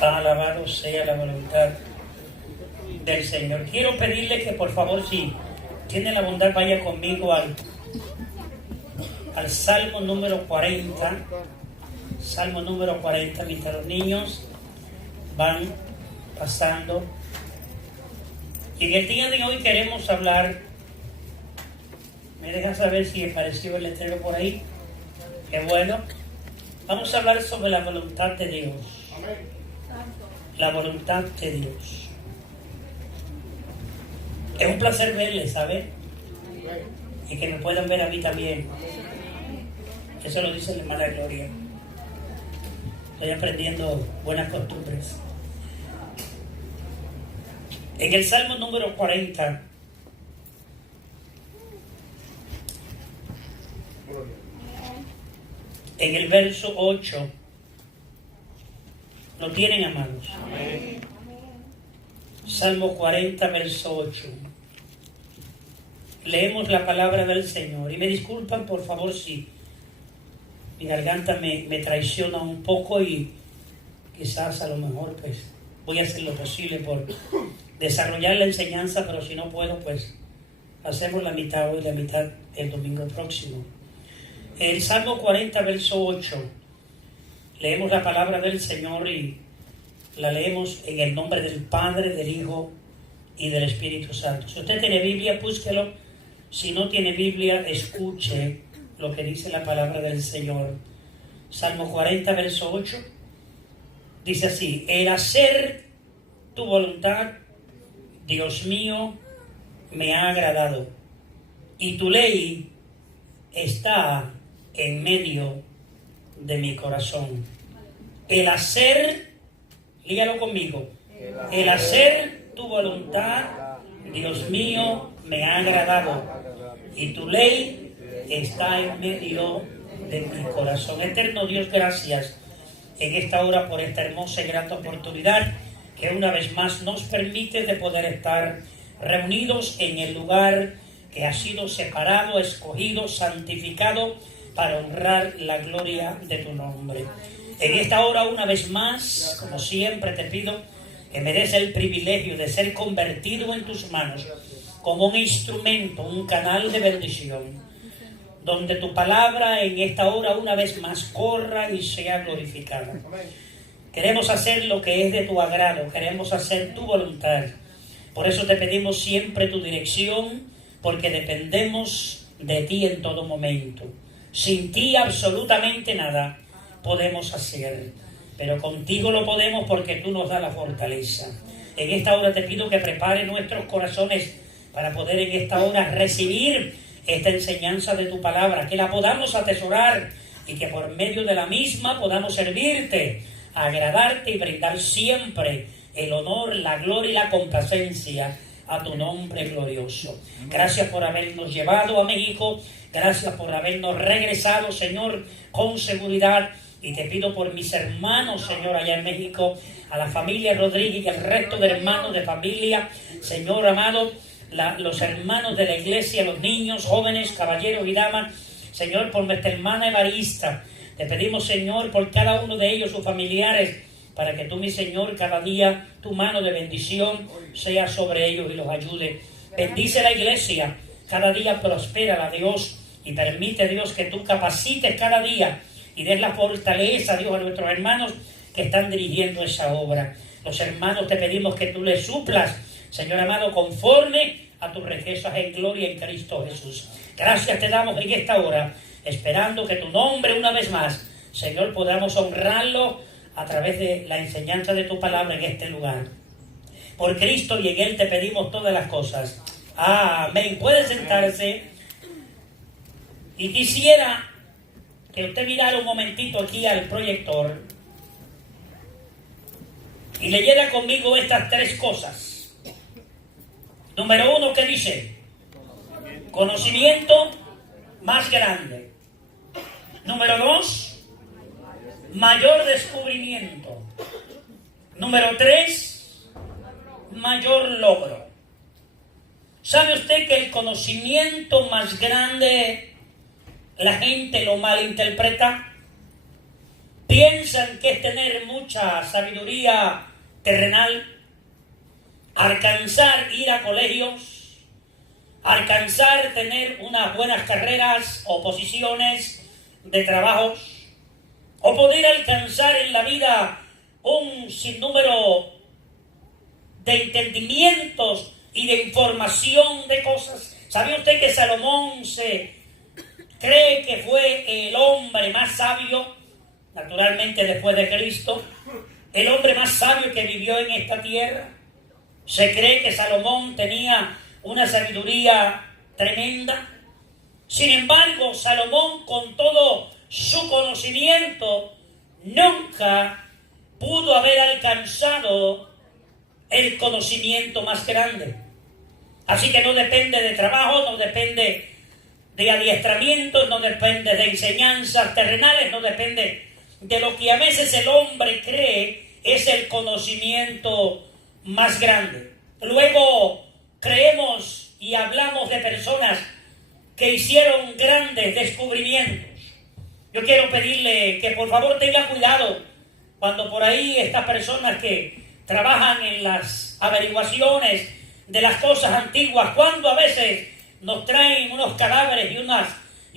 Alabado sea la voluntad del Señor. Quiero pedirle que por favor, si tiene la bondad, vaya conmigo al Salmo número 40. Salmo número 40, mientras los niños van pasando. Y en el día de hoy queremos hablar, me dejan saber si apareció el letrero por ahí. Qué bueno. Vamos a hablar sobre la voluntad de Dios. La voluntad de Dios. Es un placer verles, ¿sabe? Y que me puedan ver a mí también. Eso lo dice la hermana Gloria. Estoy aprendiendo buenas costumbres. En el Salmo número 40, en el verso 8, ¿lo tienen, amados? Amén. Salmo 40, verso 8. Leemos la palabra del Señor. Y me disculpan, por favor, si mi garganta me traiciona un poco y quizás a lo mejor pues voy a hacer lo posible por desarrollar la enseñanza, pero si no puedo, pues hacemos la mitad hoy y la mitad el domingo próximo. El Salmo 40, verso 8. Leemos la palabra del Señor y la leemos en el nombre del Padre, del Hijo y del Espíritu Santo. Si usted tiene Biblia, búsquelo. Si no tiene Biblia, escuche lo que dice la palabra del Señor. Salmo 40, verso 8. Dice así: el hacer tu voluntad, Dios mío, me ha agradado, y tu ley está en medio de mi corazón. El hacer, líalo conmigo, el hacer tu voluntad, Dios mío, me ha agradado, y tu ley está en medio de mi corazón. Eterno Dios, gracias en esta hora por esta hermosa y grata oportunidad que una vez más nos permite de poder estar reunidos en el lugar que ha sido separado, escogido, santificado para honrar la gloria de tu nombre. En esta hora, una vez más, como siempre, te pido que me des el privilegio de ser convertido en tus manos como un instrumento, un canal de bendición, donde tu palabra en esta hora una vez más corra y sea glorificada. Queremos hacer lo que es de tu agrado, queremos hacer tu voluntad. Por eso te pedimos siempre tu dirección, porque dependemos de ti en todo momento. Sin ti absolutamente nada podemos hacer, pero contigo lo podemos porque tú nos das la fortaleza. En esta hora te pido que prepare nuestros corazones para poder en esta hora recibir esta enseñanza de tu palabra, que la podamos atesorar y que por medio de la misma podamos servirte, agradarte y brindar siempre el honor, la gloria y la complacencia a tu nombre glorioso. Gracias por habernos llevado a México, gracias por habernos regresado, Señor, con seguridad. Y te pido por mis hermanos, Señor, allá en México, a la familia Rodríguez y al resto de hermanos de familia, Señor amado, los hermanos de la iglesia, los niños, jóvenes, caballeros y damas, Señor, por nuestra hermana Evarista. Te pedimos, Señor, por cada uno de ellos, sus familiares, para que tú, mi Señor, cada día tu mano de bendición sea sobre ellos y los ayude. Bendice la iglesia, cada día prospérala, Dios, y permite, Dios, que tú capacites cada día y des la fortaleza, Dios, a nuestros hermanos que están dirigiendo esa obra. Los hermanos te pedimos que tú les suplas, Señor amado, conforme a tus riquezas en gloria en Cristo Jesús. Gracias te damos en esta hora, esperando que tu nombre una vez más, Señor, podamos honrarlo a través de la enseñanza de tu palabra en este lugar. Por Cristo y en Él te pedimos todas las cosas. Amén. Puede sentarse. Y quisiera que usted mirara un momentito aquí al proyector y leyera conmigo estas tres cosas. Número 1, ¿qué dice? Conocimiento más grande. Número 2, mayor descubrimiento. Número 3, mayor logro. ¿Sabe usted que el conocimiento más grande la gente lo malinterpreta? piensan que es tener mucha sabiduría terrenal, alcanzar ir a colegios, alcanzar tener unas buenas carreras o posiciones de trabajos, o poder alcanzar en la vida un sinnúmero de entendimientos y de información de cosas. ¿Sabe usted que Salomón se cree que fue el hombre más sabio, naturalmente después de Cristo, el hombre más sabio que vivió en esta tierra? Se cree que Salomón tenía una sabiduría tremenda. Sin embargo, Salomón, con todo su conocimiento, nunca pudo haber alcanzado el conocimiento más grande. Así que no depende de trabajo, no depende de adiestramientos, no depende de enseñanzas terrenales, no depende de lo que a veces el hombre cree es el conocimiento más grande. Luego creemos y hablamos de personas que hicieron grandes descubrimientos. Yo quiero pedirle que por favor tenga cuidado cuando por ahí estas personas que trabajan en las averiguaciones de las cosas antiguas, cuando a veces nos traen unos cadáveres y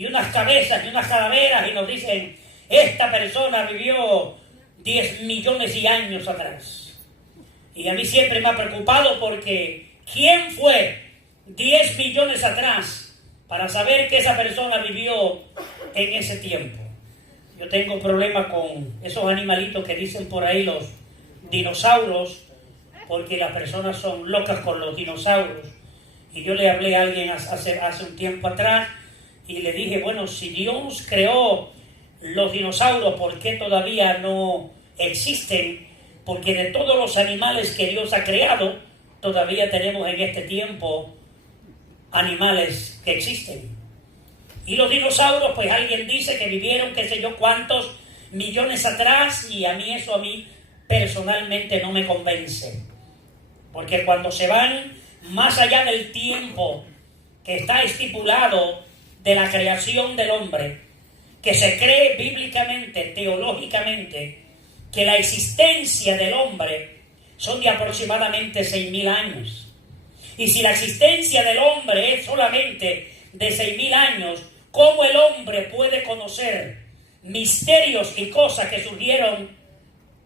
unas cabezas y unas calaveras y nos dicen, esta persona vivió 10 millones de años atrás. Y a mí siempre me ha preocupado porque ¿quién fue 10 millones atrás para saber que esa persona vivió en ese tiempo? Yo tengo un problema con esos animalitos que dicen por ahí los dinosaurios, porque las personas son locas con los dinosaurios. Y yo le hablé a alguien hace un tiempo atrás y le dije, bueno, si Dios creó los dinosaurios, ¿por qué todavía no existen? Porque de todos los animales que Dios ha creado, todavía tenemos en este tiempo animales que existen. Y los dinosaurios, pues alguien dice que vivieron qué sé yo cuántos millones atrás, y a mí personalmente no me convence. Porque cuando se van más allá del tiempo que está estipulado de la creación del hombre, que se cree bíblicamente, teológicamente, que la existencia del hombre son de aproximadamente 6.000 años. Y si la existencia del hombre es solamente de 6.000 años, ¿cómo el hombre puede conocer misterios y cosas que surgieron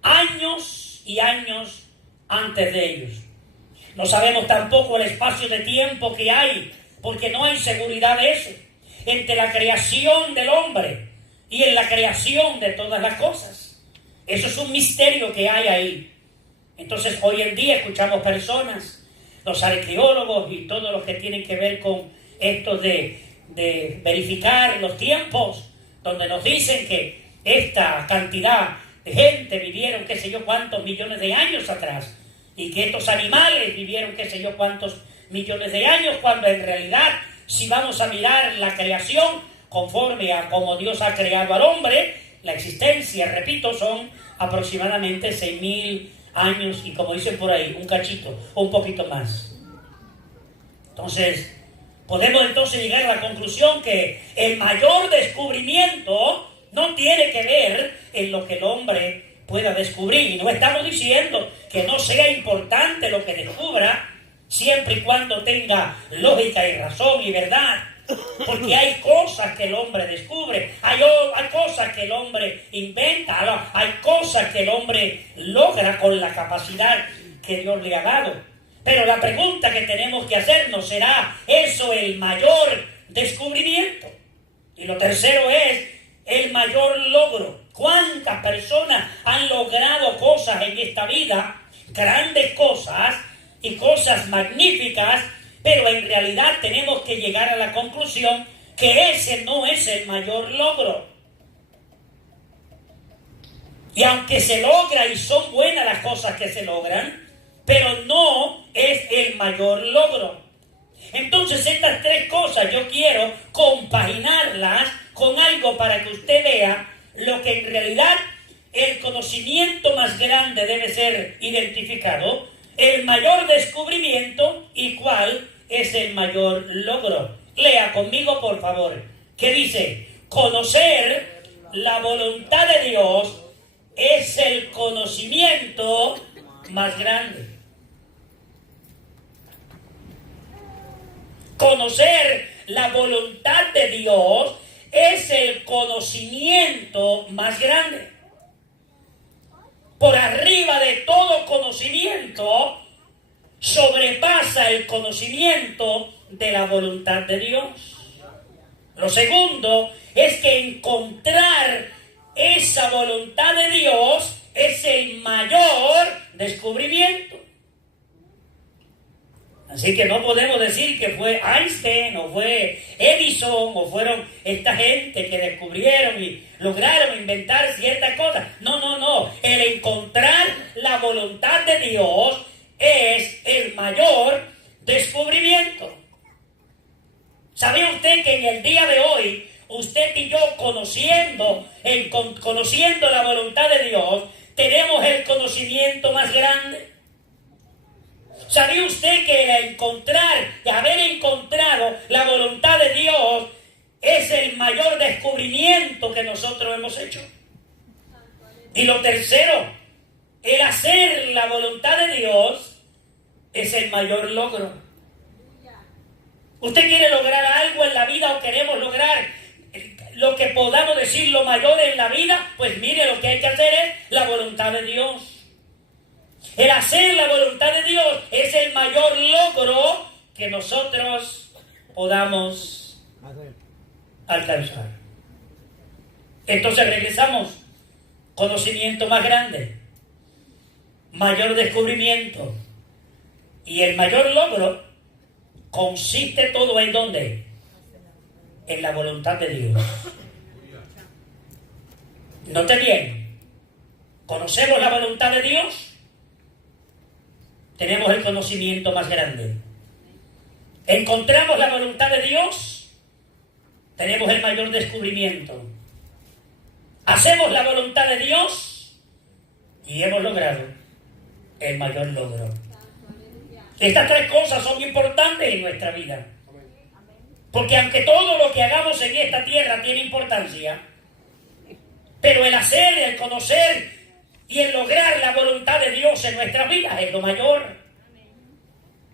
años y años antes de ellos? No sabemos tampoco el espacio de tiempo que hay, porque no hay seguridad de eso, entre la creación del hombre y en la creación de todas las cosas. Eso es un misterio que hay ahí. Entonces hoy en día escuchamos personas, los arqueólogos y todos los que tienen que ver con esto de verificar los tiempos, donde nos dicen que esta cantidad de gente vivieron qué sé yo cuántos millones de años atrás, y que estos animales vivieron qué sé yo cuántos millones de años, cuando en realidad, si vamos a mirar la creación conforme a como Dios ha creado al hombre, la existencia, repito, son aproximadamente 6.000 años y, como dicen por ahí, un cachito o un poquito más. Entonces, podemos entonces llegar a la conclusión que el mayor descubrimiento no tiene que ver en lo que el hombre pueda descubrir. Y no estamos diciendo que no sea importante lo que descubra, siempre y cuando tenga lógica y razón y verdad. Porque hay cosas que el hombre descubre, hay cosas que el hombre inventa, hay cosas que el hombre logra con la capacidad que Dios le ha dado. Pero la pregunta que tenemos que hacernos, ¿será eso el mayor descubrimiento? Y lo tercero es el mayor logro. ¿Cuántas personas han logrado cosas en esta vida? Grandes cosas y cosas magníficas, pero en realidad tenemos que llegar a la conclusión que ese no es el mayor logro. Y aunque se logra y son buenas las cosas que se logran, pero no es el mayor logro. Entonces estas tres cosas yo quiero compaginarlas con algo para que usted vea lo que en realidad el conocimiento más grande debe ser identificado, el mayor descubrimiento y cuál es el mayor logro. Lea conmigo, por favor, que dice: conocer la voluntad de Dios es el conocimiento más grande. Conocer la voluntad de Dios es el conocimiento más grande. Por arriba de todo conocimiento, sobrepasa el conocimiento de la voluntad de Dios. Lo segundo es que encontrar esa voluntad de Dios es el mayor descubrimiento. Así que no podemos decir que fue Einstein o fue Edison o fueron esta gente que descubrieron y lograron inventar ciertas cosas. No. El encontrar la voluntad de Dios es el mayor descubrimiento. ¿Sabía usted que en el día de hoy, usted y yo conociendo la voluntad de Dios, tenemos el conocimiento más grande? ¿Sabía usted que haber encontrado la voluntad de Dios es el mayor descubrimiento que nosotros hemos hecho? Y lo tercero, el hacer la voluntad de Dios es el mayor logro. ¿Usted quiere lograr algo en la vida o queremos lograr lo que podamos decir lo mayor en la vida? Pues mire, lo que hay que hacer es la voluntad de Dios. El hacer la voluntad de Dios es el mayor logro que nosotros podamos alcanzar. Entonces regresamos. Conocimiento más grande, mayor descubrimiento, y el mayor logro consiste todo en ¿dónde? En la voluntad de Dios. Note bien, conocemos la voluntad de Dios, tenemos el conocimiento más grande. Encontramos la voluntad de Dios, tenemos el mayor descubrimiento. Hacemos la voluntad de Dios y hemos logrado el mayor logro. Estas tres cosas son importantes en nuestra vida. Porque aunque todo lo que hagamos en esta tierra tiene importancia, pero el hacer, el conocer y el lograr la voluntad de Dios en nuestras vidas es lo mayor.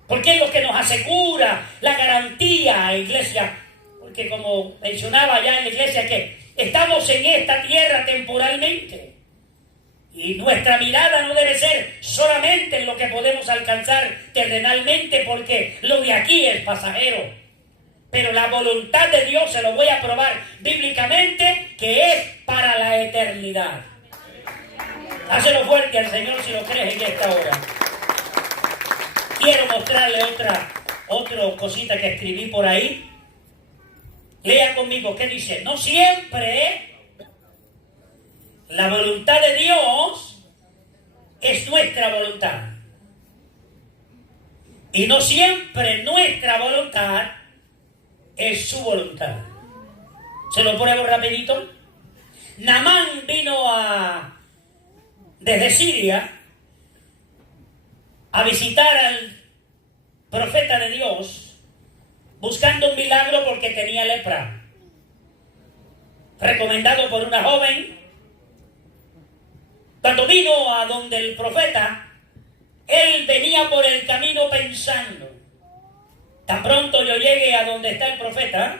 Porque es lo que nos asegura la garantía, iglesia. Porque como mencionaba ya en la iglesia que estamos en esta tierra temporalmente. Y nuestra mirada no debe ser solamente en lo que podemos alcanzar terrenalmente, porque lo de aquí es pasajero. Pero la voluntad de Dios, se lo voy a probar bíblicamente, que es para la eternidad. Hácelo fuerte al Señor si lo crees en esta hora. Quiero mostrarle otra cosita que escribí por ahí. Lea conmigo, ¿qué dice? No siempre la voluntad de Dios es nuestra voluntad. Y no siempre nuestra voluntad es su voluntad. ¿Se lo ponemos rapidito? Naamán vino desde Siria a visitar al profeta de Dios buscando un milagro porque tenía lepra. Recomendado por una joven. Cuando vino a donde el profeta, él venía por el camino pensando: tan pronto yo llegue a donde está el profeta,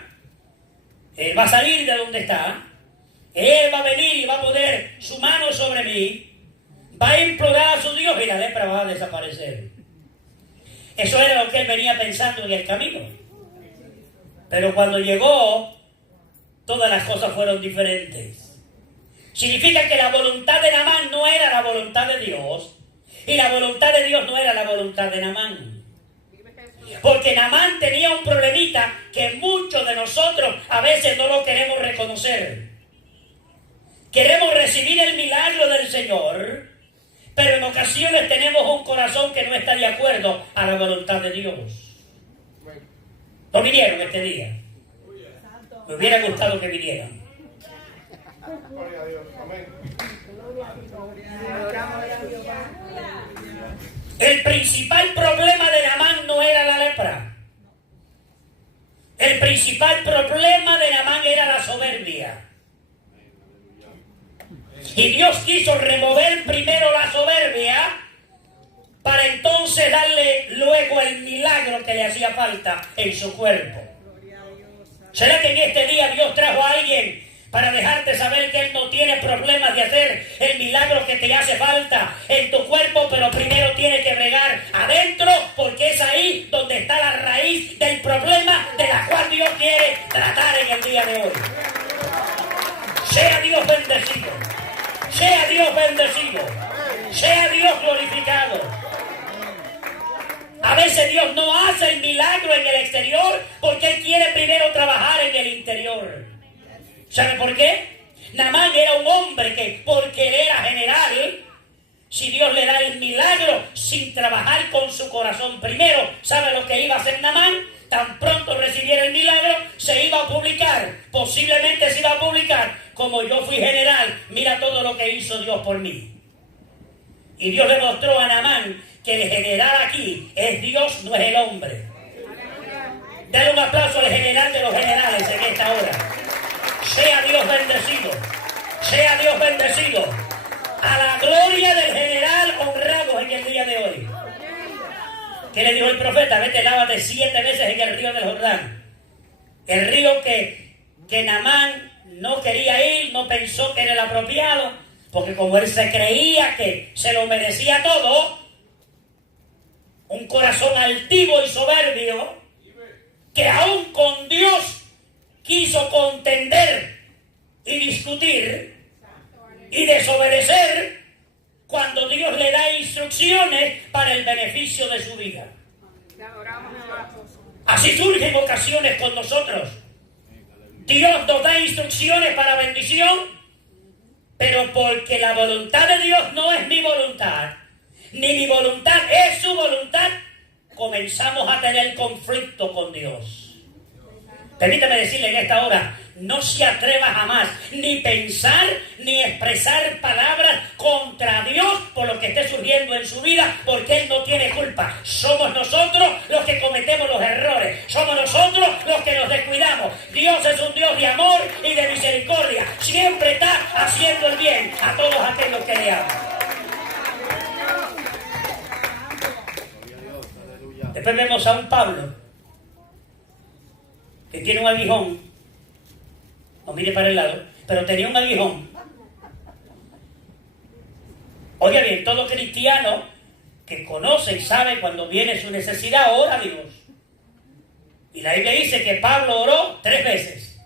él va a salir de donde está, él va a venir y va a poner su mano sobre mí, va a implorar a su Dios y la lepra va a desaparecer. Eso era lo que él venía pensando en el camino. Pero cuando llegó, todas las cosas fueron diferentes. Significa que la voluntad de Naamán no era la voluntad de Dios, y la voluntad de Dios no era la voluntad de Naamán. Porque Naamán tenía un problemita que muchos de nosotros a veces no lo queremos reconocer. Queremos recibir el milagro del Señor, pero en ocasiones tenemos un corazón que no está de acuerdo a la voluntad de Dios. ¿No vinieron este día? Me hubiera gustado que vinieran. El principal problema de Naamán no era la lepra. El principal problema de Naamán era la soberbia. Y Dios Dios quiso remover primero la soberbia para entonces darle luego el milagro que le hacía falta en su cuerpo. ¿Será que en este día Dios trajo a alguien para dejarte saber que Él no tiene problemas de hacer el milagro que te hace falta en tu cuerpo, pero primero tiene que bregar adentro, porque es ahí donde está la raíz del problema de la cual Dios quiere tratar en el día de hoy? Sea Dios bendecido, sea Dios bendecido, sea Dios glorificado. A veces Dios no hace el milagro en el exterior porque Él quiere primero trabajar en el interior. ¿Sabe por qué? Naamán era un hombre que porque era general, si Dios le da el milagro sin trabajar con su corazón primero, ¿sabe lo que iba a hacer Naamán? Tan pronto recibiera el milagro, se iba a publicar. Posiblemente se iba a publicar. Como yo fui general, mira todo lo que hizo Dios por mí. Y Dios le mostró a Naamán que el general aquí es Dios, no es el hombre. Dale un aplauso al general de los generales en esta hora. Sea Dios bendecido, sea Dios bendecido. A la gloria del general honrado en el día de hoy. ¿Qué le dijo el profeta? Vete, lávate 7 veces en el río del Jordán. El río que Naamán no quería ir, no pensó que era el apropiado, porque como él se creía que se lo merecía todo, un corazón altivo y soberbio, que aún con Dios quiso contender y discutir y desobedecer cuando Dios le da instrucciones para el beneficio de su vida. Así surgen ocasiones con nosotros. Dios nos da instrucciones para bendición, pero porque la voluntad de Dios no es mi voluntad, ni mi voluntad es su voluntad, comenzamos a tener conflicto con Dios. Permítame decirle en esta hora, no se atreva jamás ni pensar ni expresar palabras contra Dios por lo que esté surgiendo en su vida, porque Él no tiene culpa. Somos nosotros los que cometemos los errores, somos nosotros los que nos descuidamos. Dios es un Dios de amor y de misericordia, siempre está haciendo el bien a todos aquellos que le aman. Después vemos a un Pablo que tiene un aguijón. No mire para el lado, pero tenía un aguijón. Oiga bien, todo cristiano que conoce y sabe cuando viene su necesidad, ora a Dios. Y la Biblia dice que Pablo oró 3 veces.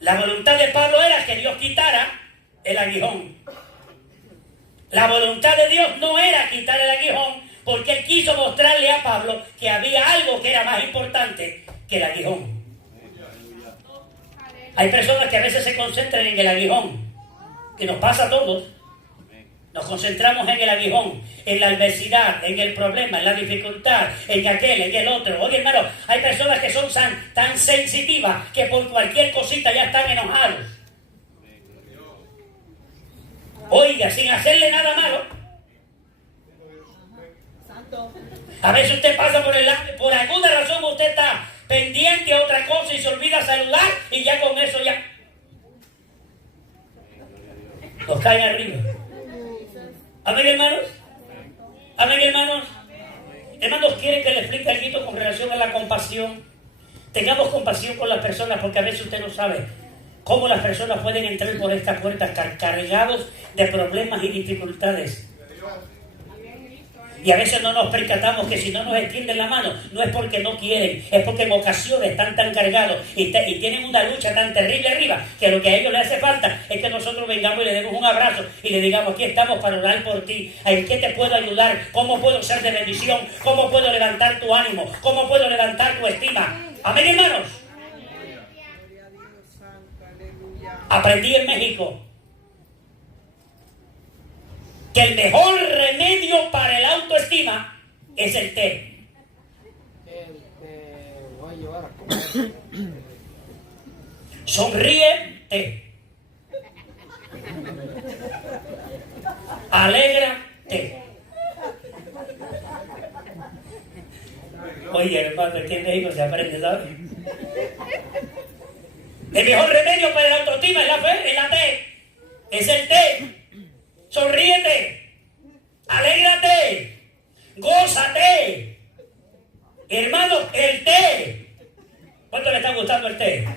La voluntad de Pablo era que Dios quitara el aguijón. La voluntad de Dios no era quitar el aguijón, porque Él quiso mostrarle a Pablo que había algo que era más importante que el aguijón. Hay personas que a veces se concentran en el aguijón, que nos pasa a todos. Nos concentramos en el aguijón, en la adversidad, en el problema, en la dificultad, en aquel, en el otro. Oye, hermano, hay personas que son tan sensitivas que por cualquier cosita ya están enojados. Oiga, sin hacerle nada malo. A veces usted pasa por alguna razón usted está pendiente a otra cosa y se olvida saludar y ya con eso ya nos caen arriba. Amén, hermanos. Amén, hermanos. Hermanos, ¿quieren que le explique algo con relación a la compasión? Tengamos compasión con las personas, porque a veces usted no sabe cómo las personas pueden entrar por estas puertas cargados de problemas y dificultades. Y a veces no nos percatamos que si no nos extienden la mano, no es porque no quieren, es porque en ocasiones están tan cargados y tienen una lucha tan terrible arriba, que lo que a ellos les hace falta es que nosotros vengamos y le demos un abrazo y le digamos: aquí estamos para orar por ti, ¿en qué te puedo ayudar? ¿Cómo puedo ser de bendición? ¿Cómo puedo levantar tu ánimo? ¿Cómo puedo levantar tu estima? Amén, hermanos. Aprendí en México que el mejor remedio para el autoestima es el té. Voy a llevar a comer. Sonríete. Alégrate. Oye, hermano, aquí en México se aprende, ¿sabes? El mejor remedio para el autoestima es la fe, es la té. Es el té. Sonríete. Alégrate. Gózate. Hermano, el té. ¿Cuánto le está gustando el té?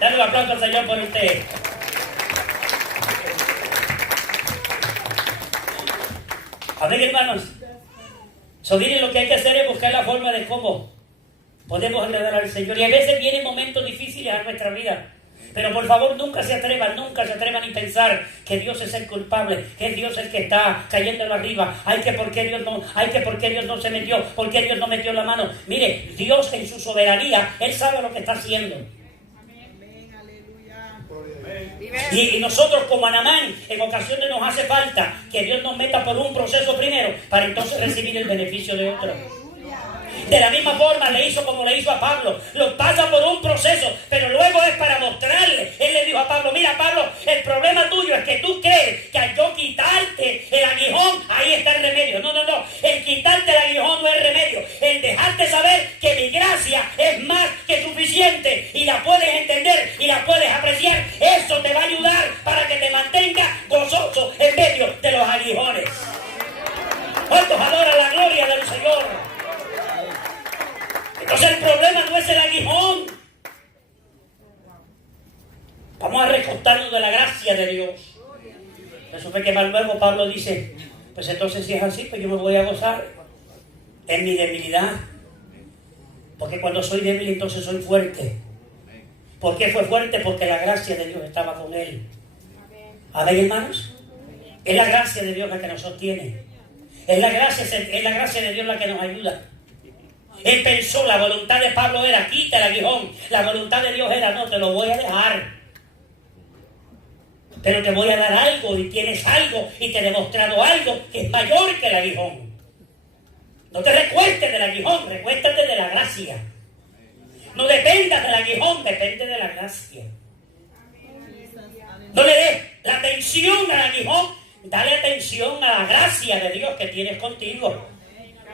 Dale un aplauso al Señor por el té. Amén, hermanos. Miren, lo que hay que hacer es buscar la forma de cómo podemos agradar al Señor. Y a veces vienen momentos difíciles a nuestra vida. Pero por favor, nunca se atrevan ni pensar que Dios es el culpable, que es Dios el que está cayendo arriba. ¿Por qué Dios no se metió? ¿Por qué Dios no metió la mano? Mire, Dios en su soberanía, Él sabe lo que está haciendo. Y nosotros como Anamán, en ocasiones nos hace falta que Dios nos meta por un proceso primero para entonces recibir el beneficio de otro. De la misma forma le hizo como le hizo a Pablo. Lo pasa por un proceso, pero luego es para mostrarle. Él le dijo a Pablo, mira Pablo, el problema tuyo es que tú crees que al yo quitarte el aguijón, ahí está el remedio. No. El quitarte el aguijón no es el remedio. El dejarte saber que mi gracia es más que suficiente y la puedes entender y la puedes apreciar. Eso te va a ayudar para que te mantengas gozoso en medio de los aguijones. ¿Cuántos adoran la gloria del Señor? Entonces el problema no es el aguijón. Vamos a recostarnos de la gracia de Dios. Eso fue que más luego Pablo dice, pues entonces si es así, pues yo me voy a gozar en mi debilidad. Porque cuando soy débil entonces soy fuerte. ¿Por qué fue fuerte? Porque la gracia de Dios estaba con él. ¿Amén, hermanos? Es la gracia de Dios la que nos sostiene. Es la gracia de Dios la que nos ayuda. Él pensó, la voluntad de Pablo era, quita el aguijón. La voluntad de Dios era, no, te lo voy a dejar. Pero te voy a dar algo y tienes algo y te he demostrado algo que es mayor que el aguijón. No te recuestes del aguijón, recuéstate de la gracia. No dependas del aguijón, depende de la gracia. No le des la atención al aguijón, dale atención a la gracia de Dios que tienes contigo.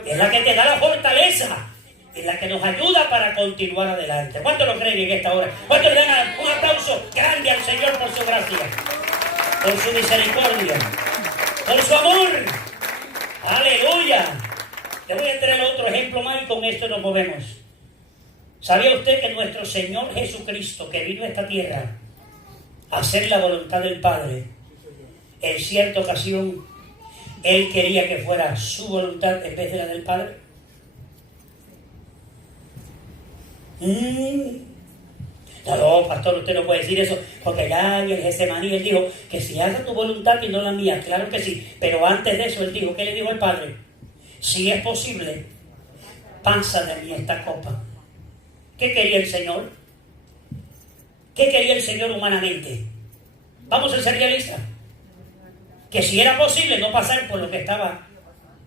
Es la que te da la fortaleza, es la que nos ayuda para continuar adelante. ¿Cuántos lo creen en esta hora? ¿Cuántos le dan un aplauso grande al Señor por su gracia, por su misericordia, por su amor? ¡Aleluya! Le voy a traer otro ejemplo más y con esto nos movemos. ¿Sabía usted que nuestro Señor Jesucristo, que vino a esta tierra a hacer la voluntad del Padre, en cierta ocasión Él quería que fuera su voluntad en vez de la del Padre? No, pastor, usted no puede decir eso, porque ya en el Getsemaní Él dijo que si haga tu voluntad y no la mía. Claro que sí, pero antes de eso Él dijo, ¿qué le dijo al Padre? Si es posible, pasa de mí esta copa. ¿Qué quería el Señor? ¿Qué quería el Señor humanamente? Vamos a ser realistas. Que si era posible no pasar por lo que estaba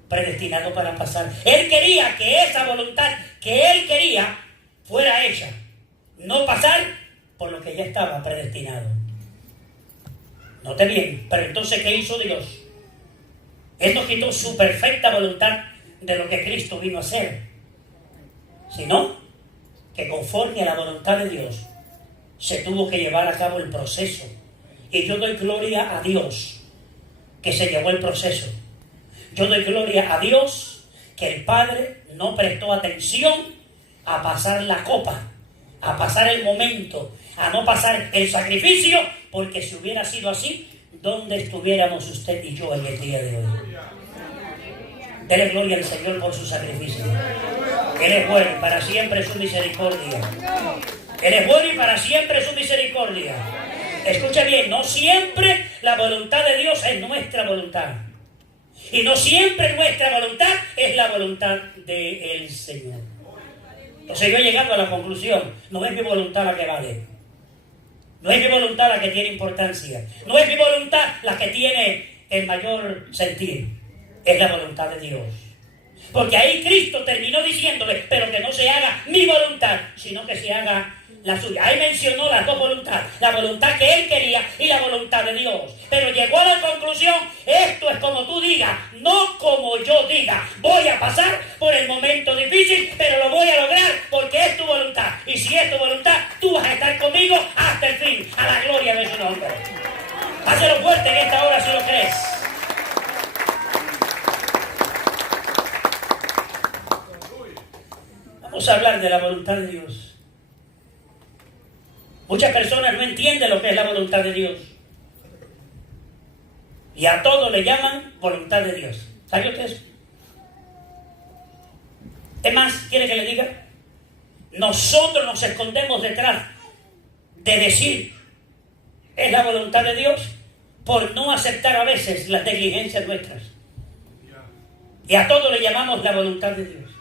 predestinado para pasar. Él quería que esa voluntad que Él quería fuera hecha. No pasar por lo que ya estaba predestinado. Note bien, pero entonces ¿qué hizo Dios? Él no quitó su perfecta voluntad de lo que Cristo vino a hacer, sino que conforme a la voluntad de Dios se tuvo que llevar a cabo el proceso. Y yo doy gloria a Dios que se llevó el proceso. Yo doy gloria a Dios que el Padre no prestó atención a pasar la copa, a pasar el momento, a no pasar el sacrificio, porque si hubiera sido así, ¿dónde estuviéramos usted y yo en el día de hoy? Dele gloria al Señor por su sacrificio. Él es bueno y para siempre su misericordia. Él es bueno y para siempre su misericordia. Escuche bien, no siempre la voluntad de Dios es nuestra voluntad. Y no siempre nuestra voluntad es la voluntad del Señor. Entonces yo he llegado a la conclusión, no es mi voluntad la que vale. No es mi voluntad la que tiene importancia. No es mi voluntad la que tiene el mayor sentido. Es la voluntad de Dios. Porque ahí Cristo terminó diciéndole, pero que no se haga mi voluntad, sino que se haga la suya. Ahí mencionó las dos voluntades, la voluntad que Él quería y la voluntad de Dios. Pero llegó a la conclusión, esto es como tú digas, no como yo diga. Voy a pasar por el momento difícil, pero lo voy a lograr porque es tu voluntad. Y si es tu voluntad, tú vas a estar conmigo hasta el fin, a la gloria de su nombre. Hazlo fuerte en esta hora si lo crees. Vamos a hablar de la voluntad de Dios. Muchas personas no entienden lo que es la voluntad de Dios. Y a todo le llaman voluntad de Dios. ¿Sabe usted eso? Es más, ¿quiere que le diga? Nosotros nos escondemos detrás de decir es la voluntad de Dios por no aceptar a veces las negligencias nuestras. Y a todo le llamamos la voluntad de Dios.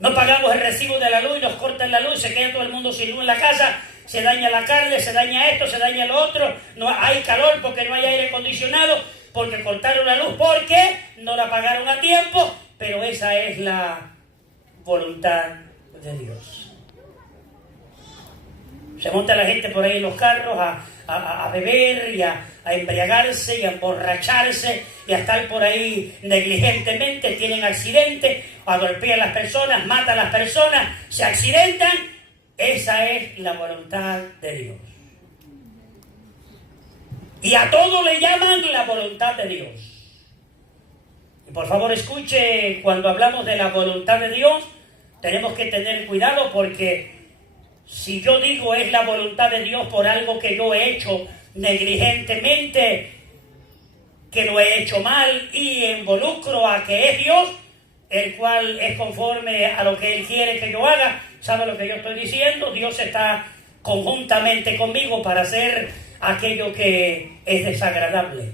No pagamos el recibo de la luz y nos cortan la luz y se queda todo el mundo sin luz en la casa. Se daña la carne, se daña esto, se daña lo otro. No hay calor porque no hay aire acondicionado, porque cortaron la luz, porque no la pagaron a tiempo. Pero esa es la voluntad de Dios. Se monta la gente por ahí en los carros a beber y a embriagarse y a emborracharse y a estar por ahí negligentemente. Tienen accidentes, golpean a las personas, matan a las personas, se accidentan. Esa es la voluntad de Dios. Y a todo le llaman la voluntad de Dios. Y por favor escuche, cuando hablamos de la voluntad de Dios, tenemos que tener cuidado porque si yo digo es la voluntad de Dios por algo que yo he hecho negligentemente, que lo he hecho mal y involucro a que es Dios, el cual es conforme a lo que Él quiere que yo haga, ¿sabe lo que yo estoy diciendo? Dios está conjuntamente conmigo para hacer aquello que es desagradable.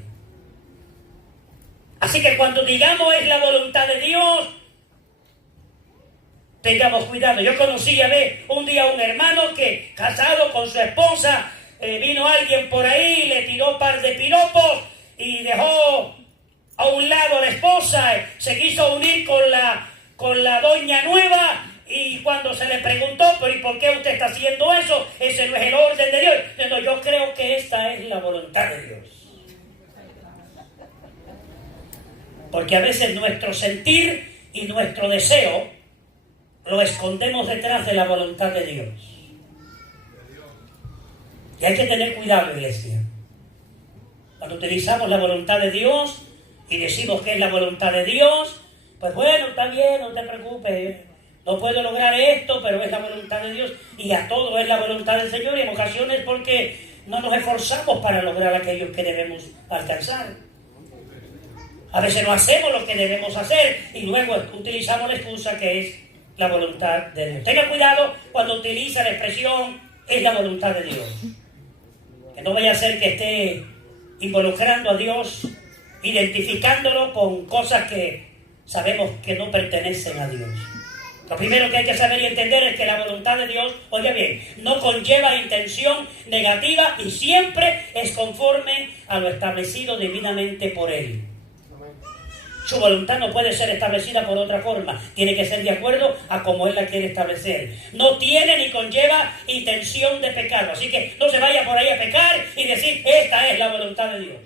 Así que cuando digamos es la voluntad de Dios, tengamos cuidado. Yo conocí un día a un hermano que, casado con su esposa, vino alguien por ahí, le tiró un par de piropos y dejó a un lado a la esposa, se quiso unir con la doña nueva, y cuando se le preguntó, pero ¿y por qué usted está haciendo eso? Ese no es el orden de Dios. Entonces, yo creo que esta es la voluntad de Dios. Porque a veces nuestro sentir y nuestro deseo lo escondemos detrás de la voluntad de Dios. Y hay que tener cuidado, iglesia. Cuando utilizamos la voluntad de Dios y decimos que es la voluntad de Dios, pues bueno, está bien, no te preocupes, no puedo lograr esto, pero es la voluntad de Dios, y a todo es la voluntad del Señor, y en ocasiones porque no nos esforzamos para lograr aquello que debemos alcanzar. A veces no hacemos lo que debemos hacer y luego utilizamos la excusa que es la voluntad de Dios. Tenga cuidado cuando utiliza la expresión es la voluntad de Dios. Que no vaya a ser que esté involucrando a Dios, identificándolo con cosas que sabemos que no pertenecen a Dios. Lo primero que hay que saber y entender es que la voluntad de Dios, oiga bien, no conlleva intención negativa y siempre es conforme a lo establecido divinamente por Él. Su voluntad no puede ser establecida por otra forma. Tiene que ser de acuerdo a como Él la quiere establecer. No tiene ni conlleva intención de pecado. Así que no se vaya por ahí a pecar y decir, esta es la voluntad de Dios.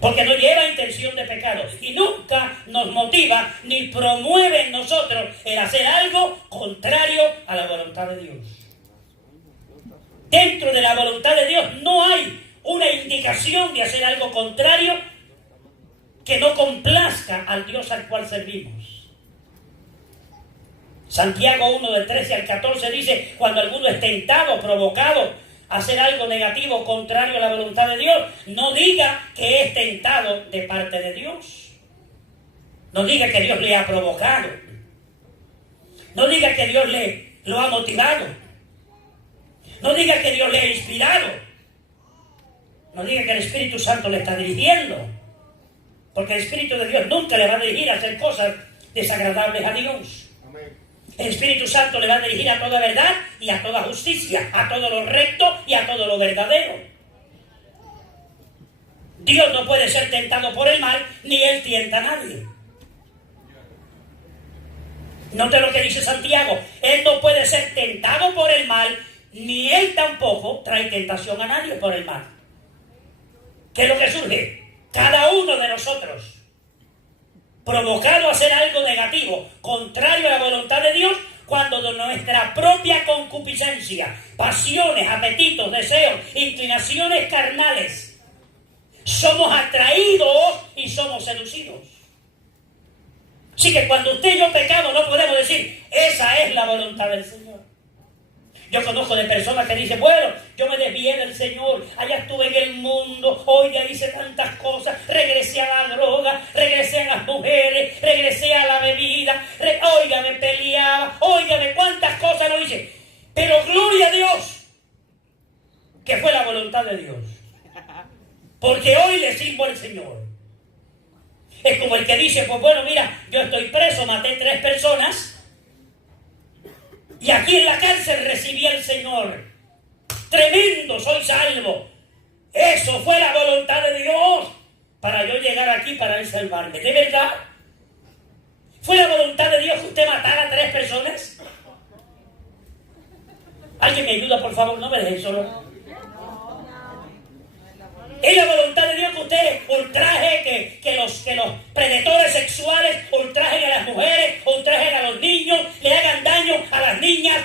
Porque no lleva intención de pecado. Y nunca nos motiva ni promueve en nosotros el hacer algo contrario a la voluntad de Dios. Dentro de la voluntad de Dios no hay una indicación de hacer algo contrario que no complazca al Dios al cual servimos. Santiago 1, del 13 al 14 dice, cuando alguno es tentado, provocado a hacer algo negativo, contrario a la voluntad de Dios, no diga que es tentado de parte de Dios. No diga que Dios le ha provocado. No diga que Dios lo ha motivado. No diga que Dios le ha inspirado. No diga que el Espíritu Santo le está dirigiendo. Porque el Espíritu de Dios nunca le va a dirigir a hacer cosas desagradables a Dios. Amén. El Espíritu Santo le va a dirigir a toda verdad y a toda justicia, a todo lo recto y a todo lo verdadero. Dios no puede ser tentado por el mal, ni Él tienta a nadie. Note lo que dice Santiago, Él no puede ser tentado por el mal, ni Él tampoco trae tentación a nadie por el mal. ¿Qué es lo que surge? Cada uno de nosotros, provocado a hacer algo negativo, contrario a la voluntad de Dios, cuando de nuestra propia concupiscencia, pasiones, apetitos, deseos, inclinaciones carnales, somos atraídos y somos seducidos. Así que cuando usted y yo pecamos, no podemos decir, esa es la voluntad del Señor. Yo conozco de personas que dicen, bueno, yo me desvié del Señor, allá estuve en el mundo, hoy ya hice tantas cosas, regresé a la droga, regresé a las mujeres, regresé a la bebida, oiga, me peleaba, óigame cuántas cosas lo hice. Pero gloria a Dios, que fue la voluntad de Dios. Porque hoy le sirvo al Señor. Es como el que dice, pues bueno, mira, yo estoy preso, maté 3 personas, y aquí en la cárcel recibí al Señor. Tremendo, soy salvo. Eso fue la voluntad de Dios para yo llegar aquí, para él salvarme. ¿De verdad? ¿Fue la voluntad de Dios que usted matara a 3 personas? ¿Alguien me ayuda, por favor? No me dejen solo. ¿Es la voluntad de Dios que usted ultraje, que los predadores sexuales ultrajen a las mujeres, ultrajen a los niños, le hagan daño a las niñas,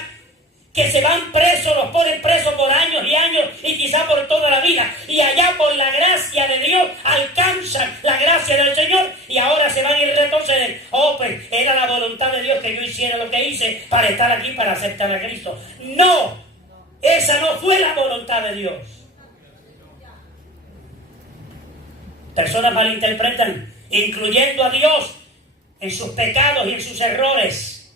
que se van presos, los ponen presos por años y años y quizá por toda la vida, y allá por la gracia de Dios alcanzan la gracia del Señor y ahora se van y retroceden? Oh, pues era la voluntad de Dios que yo hiciera lo que hice para estar aquí, para aceptar a Cristo. No, esa no fue la voluntad de Dios. Personas malinterpretan, incluyendo a Dios en sus pecados y en sus errores.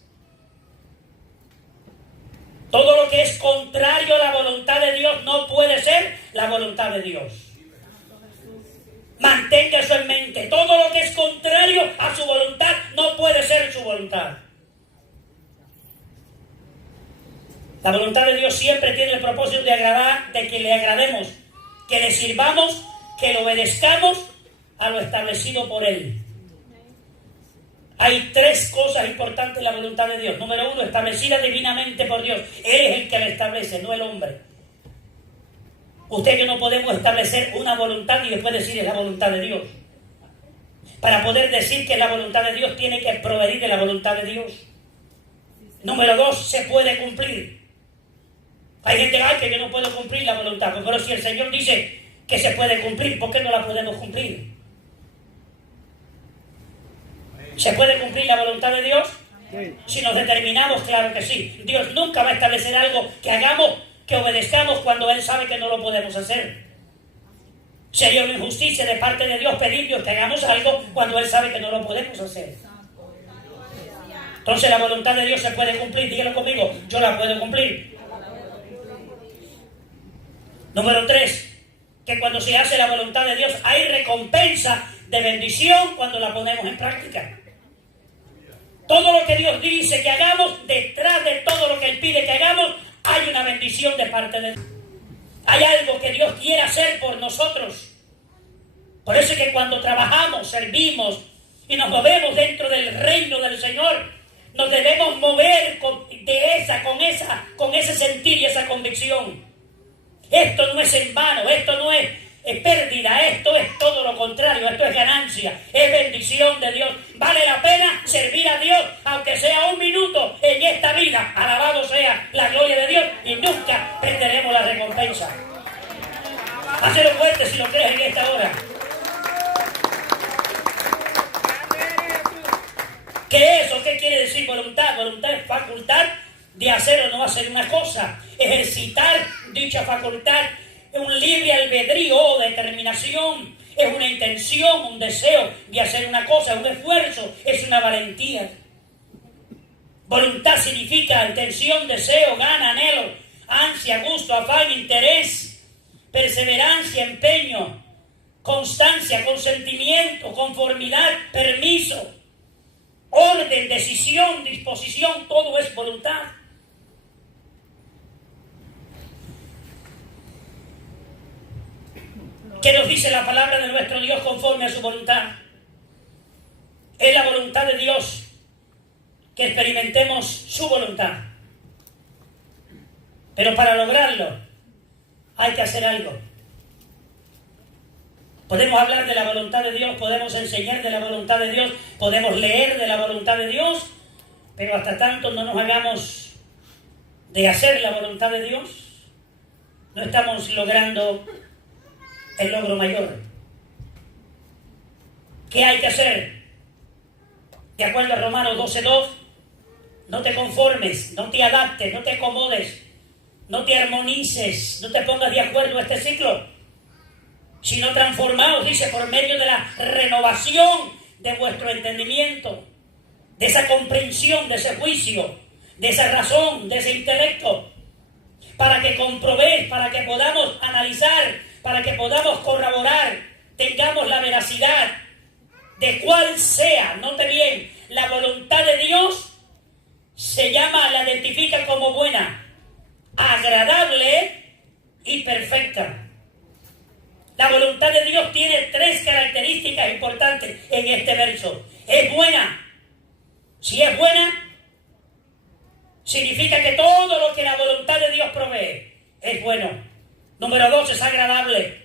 Todo lo que es contrario a la voluntad de Dios no puede ser la voluntad de Dios. Mantenga eso en mente. Todo lo que es contrario a su voluntad no puede ser su voluntad. La voluntad de Dios siempre tiene el propósito de agradar, de que le agrademos, que le sirvamos, que le obedezcamos a lo establecido por Él. Hay 3 cosas importantes en la voluntad de Dios. Número 1, establecida divinamente por Dios. Él es el que la establece, no el hombre. Usted y yo no podemos establecer una voluntad y después decir es la voluntad de Dios. Para poder decir que es la voluntad de Dios, tiene que provenir de la voluntad de Dios. Número 2, se puede cumplir. Hay gente que yo no puedo cumplir la voluntad, pero si el Señor dice que se puede cumplir, ¿por qué no la podemos cumplir? ¿Se puede cumplir la voluntad de Dios? Sí. Si nos determinamos, claro que sí. Dios nunca va a establecer algo que hagamos, que obedezcamos cuando Él sabe que no lo podemos hacer. Sería una injusticia de parte de Dios pedir Dios que hagamos algo cuando Él sabe que no lo podemos hacer. Entonces la voluntad de Dios se puede cumplir. Dígalo conmigo, yo la puedo cumplir. Número 3, que cuando se hace la voluntad de Dios hay recompensa de bendición cuando la ponemos en práctica. Todo lo que Dios dice que hagamos, detrás de todo lo que Él pide que hagamos, hay una bendición de parte de Dios. Hay algo que Dios quiere hacer por nosotros. Por eso es que cuando trabajamos, servimos y nos movemos dentro del reino del Señor, nos debemos mover con ese sentir y esa convicción. Esto no es en vano, esto no es pérdida, esto es todo lo contrario, esto es ganancia, es bendición de Dios. Vale la pena servir a Dios, aunque sea 1 minuto en esta vida. Alabado sea la gloria de Dios y nunca perderemos la recompensa. Hazlo fuerte si lo crees en esta hora. ¿Qué es o qué quiere decir voluntad? Voluntad es facultad de hacer o no hacer una cosa. Ejercitar dicha facultad es un libre albedrío o determinación. Es una intención, un deseo de hacer una cosa, un esfuerzo, es una valentía. Voluntad significa intención, deseo, gana, anhelo, ansia, gusto, afán, interés, perseverancia, empeño, constancia, consentimiento, conformidad, permiso, orden, decisión, disposición, todo es voluntad. ¿Qué nos dice la palabra de nuestro Dios conforme a su voluntad? Es la voluntad de Dios que experimentemos su voluntad. Pero para lograrlo hay que hacer algo. Podemos hablar de la voluntad de Dios, podemos enseñar de la voluntad de Dios, podemos leer de la voluntad de Dios, Pero hasta tanto no nos hagamos de hacer la voluntad de Dios, no estamos logrando el logro mayor. ¿Qué hay que hacer? De acuerdo a Romanos 12:2, no te conformes, no te adaptes, no te acomodes, no te armonices, no te pongas de acuerdo a este ciclo, sino transformaos, dice, por medio de la renovación de vuestro entendimiento, de esa comprensión, de ese juicio, de esa razón, de ese intelecto, para que comprobéis, para que podamos analizar, para que podamos corroborar, tengamos la veracidad de cuál sea, note bien, la voluntad de Dios la identifica como buena, agradable y perfecta. La voluntad de Dios tiene 3 características importantes en este verso. Es buena. Si es buena, significa que todo lo que la voluntad de Dios provee es bueno. Número 2, es agradable.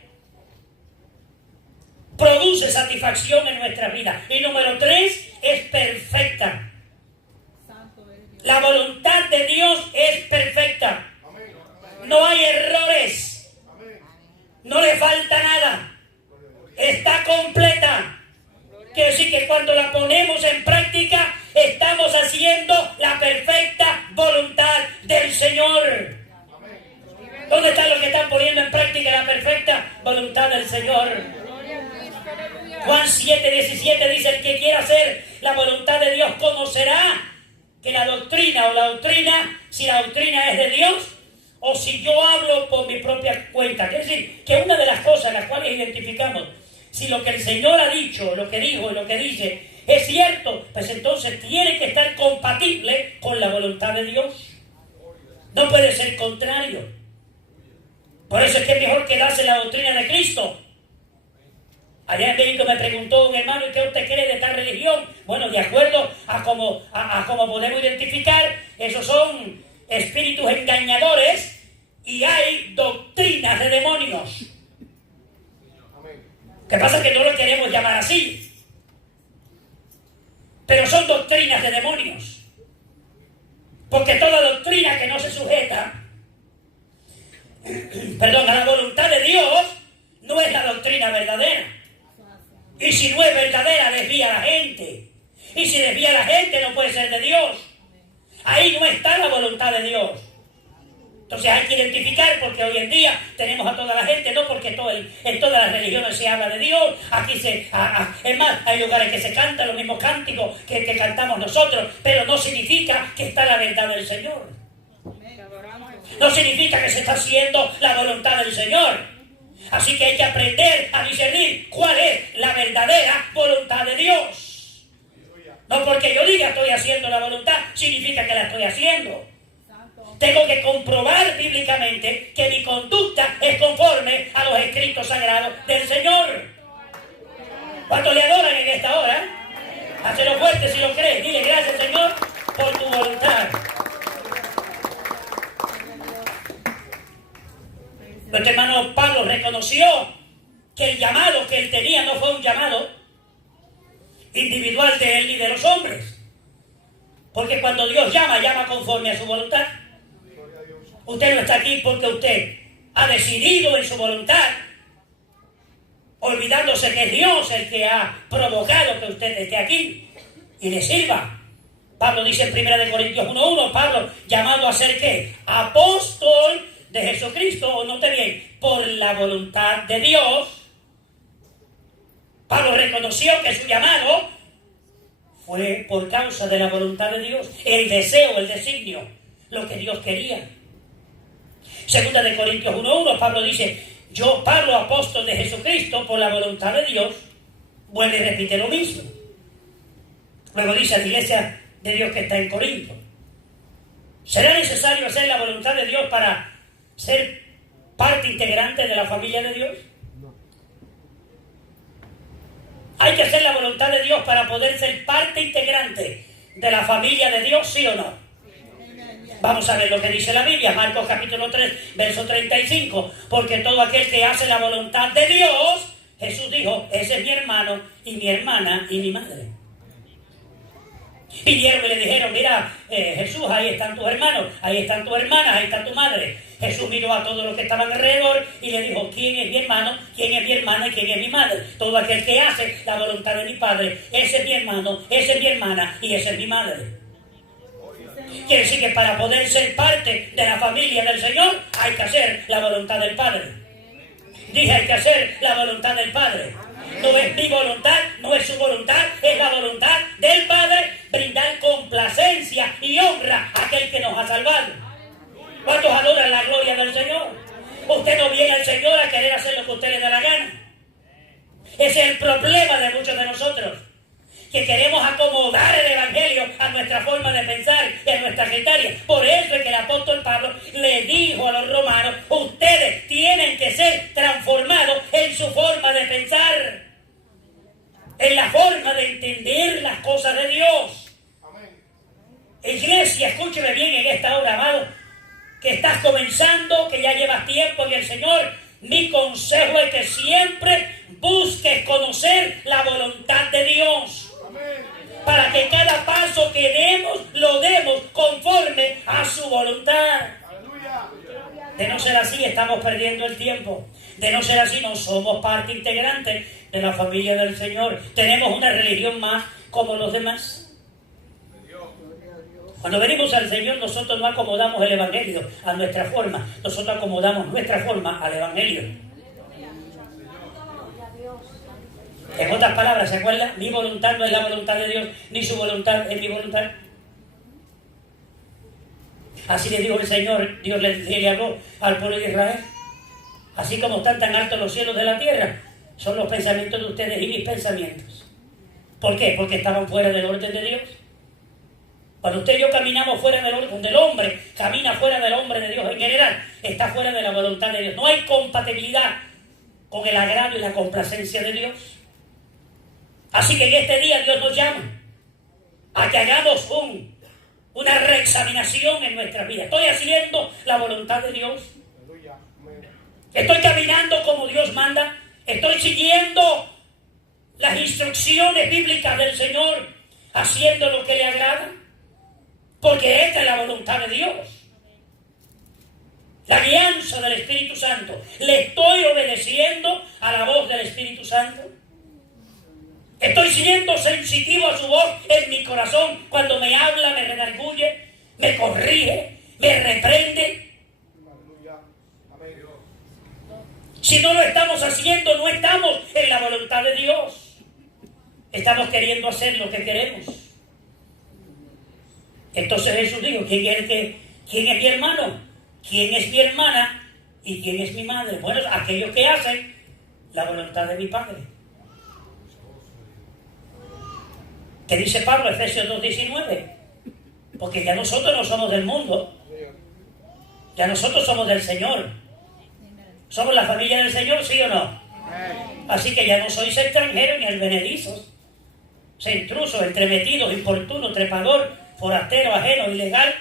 Produce satisfacción en nuestra vida. Y número 3, es perfecta. La voluntad de Dios es perfecta. No hay errores. No le falta nada. Está completa. Quiere decir que cuando la ponemos en práctica, estamos haciendo la perfecta voluntad del Señor. ¿Dónde están los que están poniendo en práctica la perfecta voluntad del Señor? Juan 7:17 dice: el que quiera hacer la voluntad de Dios, ¿cómo será? Que la doctrina, si la doctrina es de Dios, o si yo hablo por mi propia cuenta. Quiere decir que una de las cosas en las cuales identificamos si lo que el Señor ha dicho, lo que dijo y lo que dice es cierto, pues entonces tiene que estar compatible con la voluntad de Dios. No puede ser contrario. Por eso es que es mejor quedarse en la doctrina de Cristo. Allá en México me preguntó un hermano: ¿y qué usted cree de tal religión? Bueno, de acuerdo a cómo podemos identificar, esos son espíritus engañadores y hay doctrinas de demonios. ¿Qué pasa? Que no lo queremos llamar así, pero son doctrinas de demonios, porque toda doctrina que no se sujeta a la voluntad de Dios no es la doctrina verdadera. Y si no es verdadera, desvía a la gente. Y si desvía a la gente, no puede ser de Dios. Ahí no está la voluntad de Dios. Entonces hay que identificar, porque hoy en día tenemos a toda la gente, no porque en todas las religiones se habla de Dios. Aquí es más, hay lugares que se cantan los mismos cánticos que cantamos nosotros, pero no significa que está la verdad del Señor. No significa que se está haciendo la voluntad del Señor. Así que hay que aprender a discernir cuál es la verdadera voluntad de Dios. No porque yo diga estoy haciendo la voluntad, significa que la estoy haciendo. Tengo que comprobar bíblicamente que mi conducta es conforme a los escritos sagrados del Señor. ¿Cuántos le adoran en esta hora? Hazlo fuerte si lo crees. Dile: gracias, Señor, por tu voluntad. Nuestro hermano Pablo reconoció que el llamado que él tenía no fue un llamado individual de él ni de los hombres. Porque cuando Dios llama conforme a su voluntad. Usted no está aquí porque usted ha decidido en su voluntad, olvidándose que es Dios el que ha provocado que usted esté aquí y le sirva. Pablo dice en 1 Corintios 1:1, Pablo llamado a ser ¿qué? Apóstol de Jesucristo, o note bien, por la voluntad de Dios. Pablo reconoció que su llamado fue por causa de la voluntad de Dios, el deseo, el designio, lo que Dios quería. 2 Corintios 1:1, Pablo dice: yo, Pablo, apóstol de Jesucristo, por la voluntad de Dios. Vuelve y repite lo mismo. Luego dice a la iglesia de Dios que está en Corinto: ¿será necesario hacer la voluntad de Dios para ser parte integrante de la familia de Dios? ¿Hay que hacer la voluntad de Dios para poder ser parte integrante de la familia de Dios, sí o no? Vamos a ver lo que dice la Biblia, Marcos capítulo 3, verso 35. Porque todo aquel que hace la voluntad de Dios, Jesús dijo, ese es mi hermano y mi hermana y mi madre. Vinieron y le dijeron, mira, Jesús, ahí están tus hermanos, ahí están tus hermanas, ahí está tu madre. Jesús miró a todos los que estaban alrededor y le dijo, ¿quién es mi hermano, quién es mi hermana y quién es mi madre? Todo aquel que hace la voluntad de mi Padre, ese es mi hermano, esa es mi hermana y esa es mi madre. Quiere decir que para poder ser parte de la familia del Señor hay que hacer la voluntad del Padre. Dije, hay que hacer la voluntad del Padre. No es mi voluntad, no es su voluntad, es la voluntad del Padre, brindar complacencia y honra a aquel que nos ha salvado. ¿Cuántos adoran la gloria del Señor? Usted no viene al Señor a querer hacer lo que usted le da la gana. Ese es el problema de muchos de nosotros, que queremos acomodar el Evangelio a nuestra forma de pensar y a nuestra criteria. Por eso es que el apóstol Pablo le dijo a los romanos, ustedes tienen que ser transformados en su forma de pensar, en la forma de entender las cosas de Dios. Iglesia, escúcheme bien en esta hora, amado, que estás comenzando, que ya llevas tiempo en el Señor. Mi consejo es que siempre busques conocer la voluntad de Dios, para que cada paso que demos, lo demos conforme a su voluntad. De no ser así, estamos perdiendo el tiempo. De no ser así, no somos parte integrante de la familia del Señor. Tenemos una religión más como los demás. Cuando venimos al Señor, nosotros no acomodamos el Evangelio a nuestra forma. Nosotros acomodamos nuestra forma al Evangelio. En otras palabras, ¿se acuerdan? Mi voluntad no es la voluntad de Dios, ni su voluntad es mi voluntad. Así le dijo el Señor, Dios le habló al pueblo de Israel. Así como están tan altos los cielos de la tierra, son los pensamientos de ustedes y mis pensamientos. ¿Por qué? Porque estaban fuera del orden de Dios. Cuando usted y yo caminamos fuera del orden, del hombre camina fuera del hombre de Dios en general, está fuera de la voluntad de Dios. No hay compatibilidad con el agrado y la complacencia de Dios. Así que en este día Dios nos llama a que hagamos una reexaminación en nuestra vida. ¿Estoy haciendo la voluntad de Dios? ¿Estoy caminando como Dios manda? ¿Estoy siguiendo las instrucciones bíblicas del Señor, haciendo lo que le agrada? Porque esta es la voluntad de Dios. La guianza del Espíritu Santo. ¿Le estoy obedeciendo a la voz del Espíritu Santo? ¿Estoy siendo sensitivo a su voz en mi corazón cuando me habla, me redarguye, me corrige, me reprende? Si no lo estamos haciendo, no estamos en la voluntad de Dios. Estamos queriendo hacer lo que queremos. Entonces Jesús dijo, ¿quién es mi hermano? ¿Quién es mi hermana? ¿Y quién es mi madre? Bueno, aquellos que hacen la voluntad de mi Padre. ¿Qué dice Pablo? Efesios 2:19. Porque ya nosotros no somos del mundo. Ya nosotros somos del Señor. ¿Somos la familia del Señor, sí o no? Así que ya no sois extranjeros ni advenedizos, intrusos, entremetidos, importunos, trepador, forastero, ajeno, ilegal,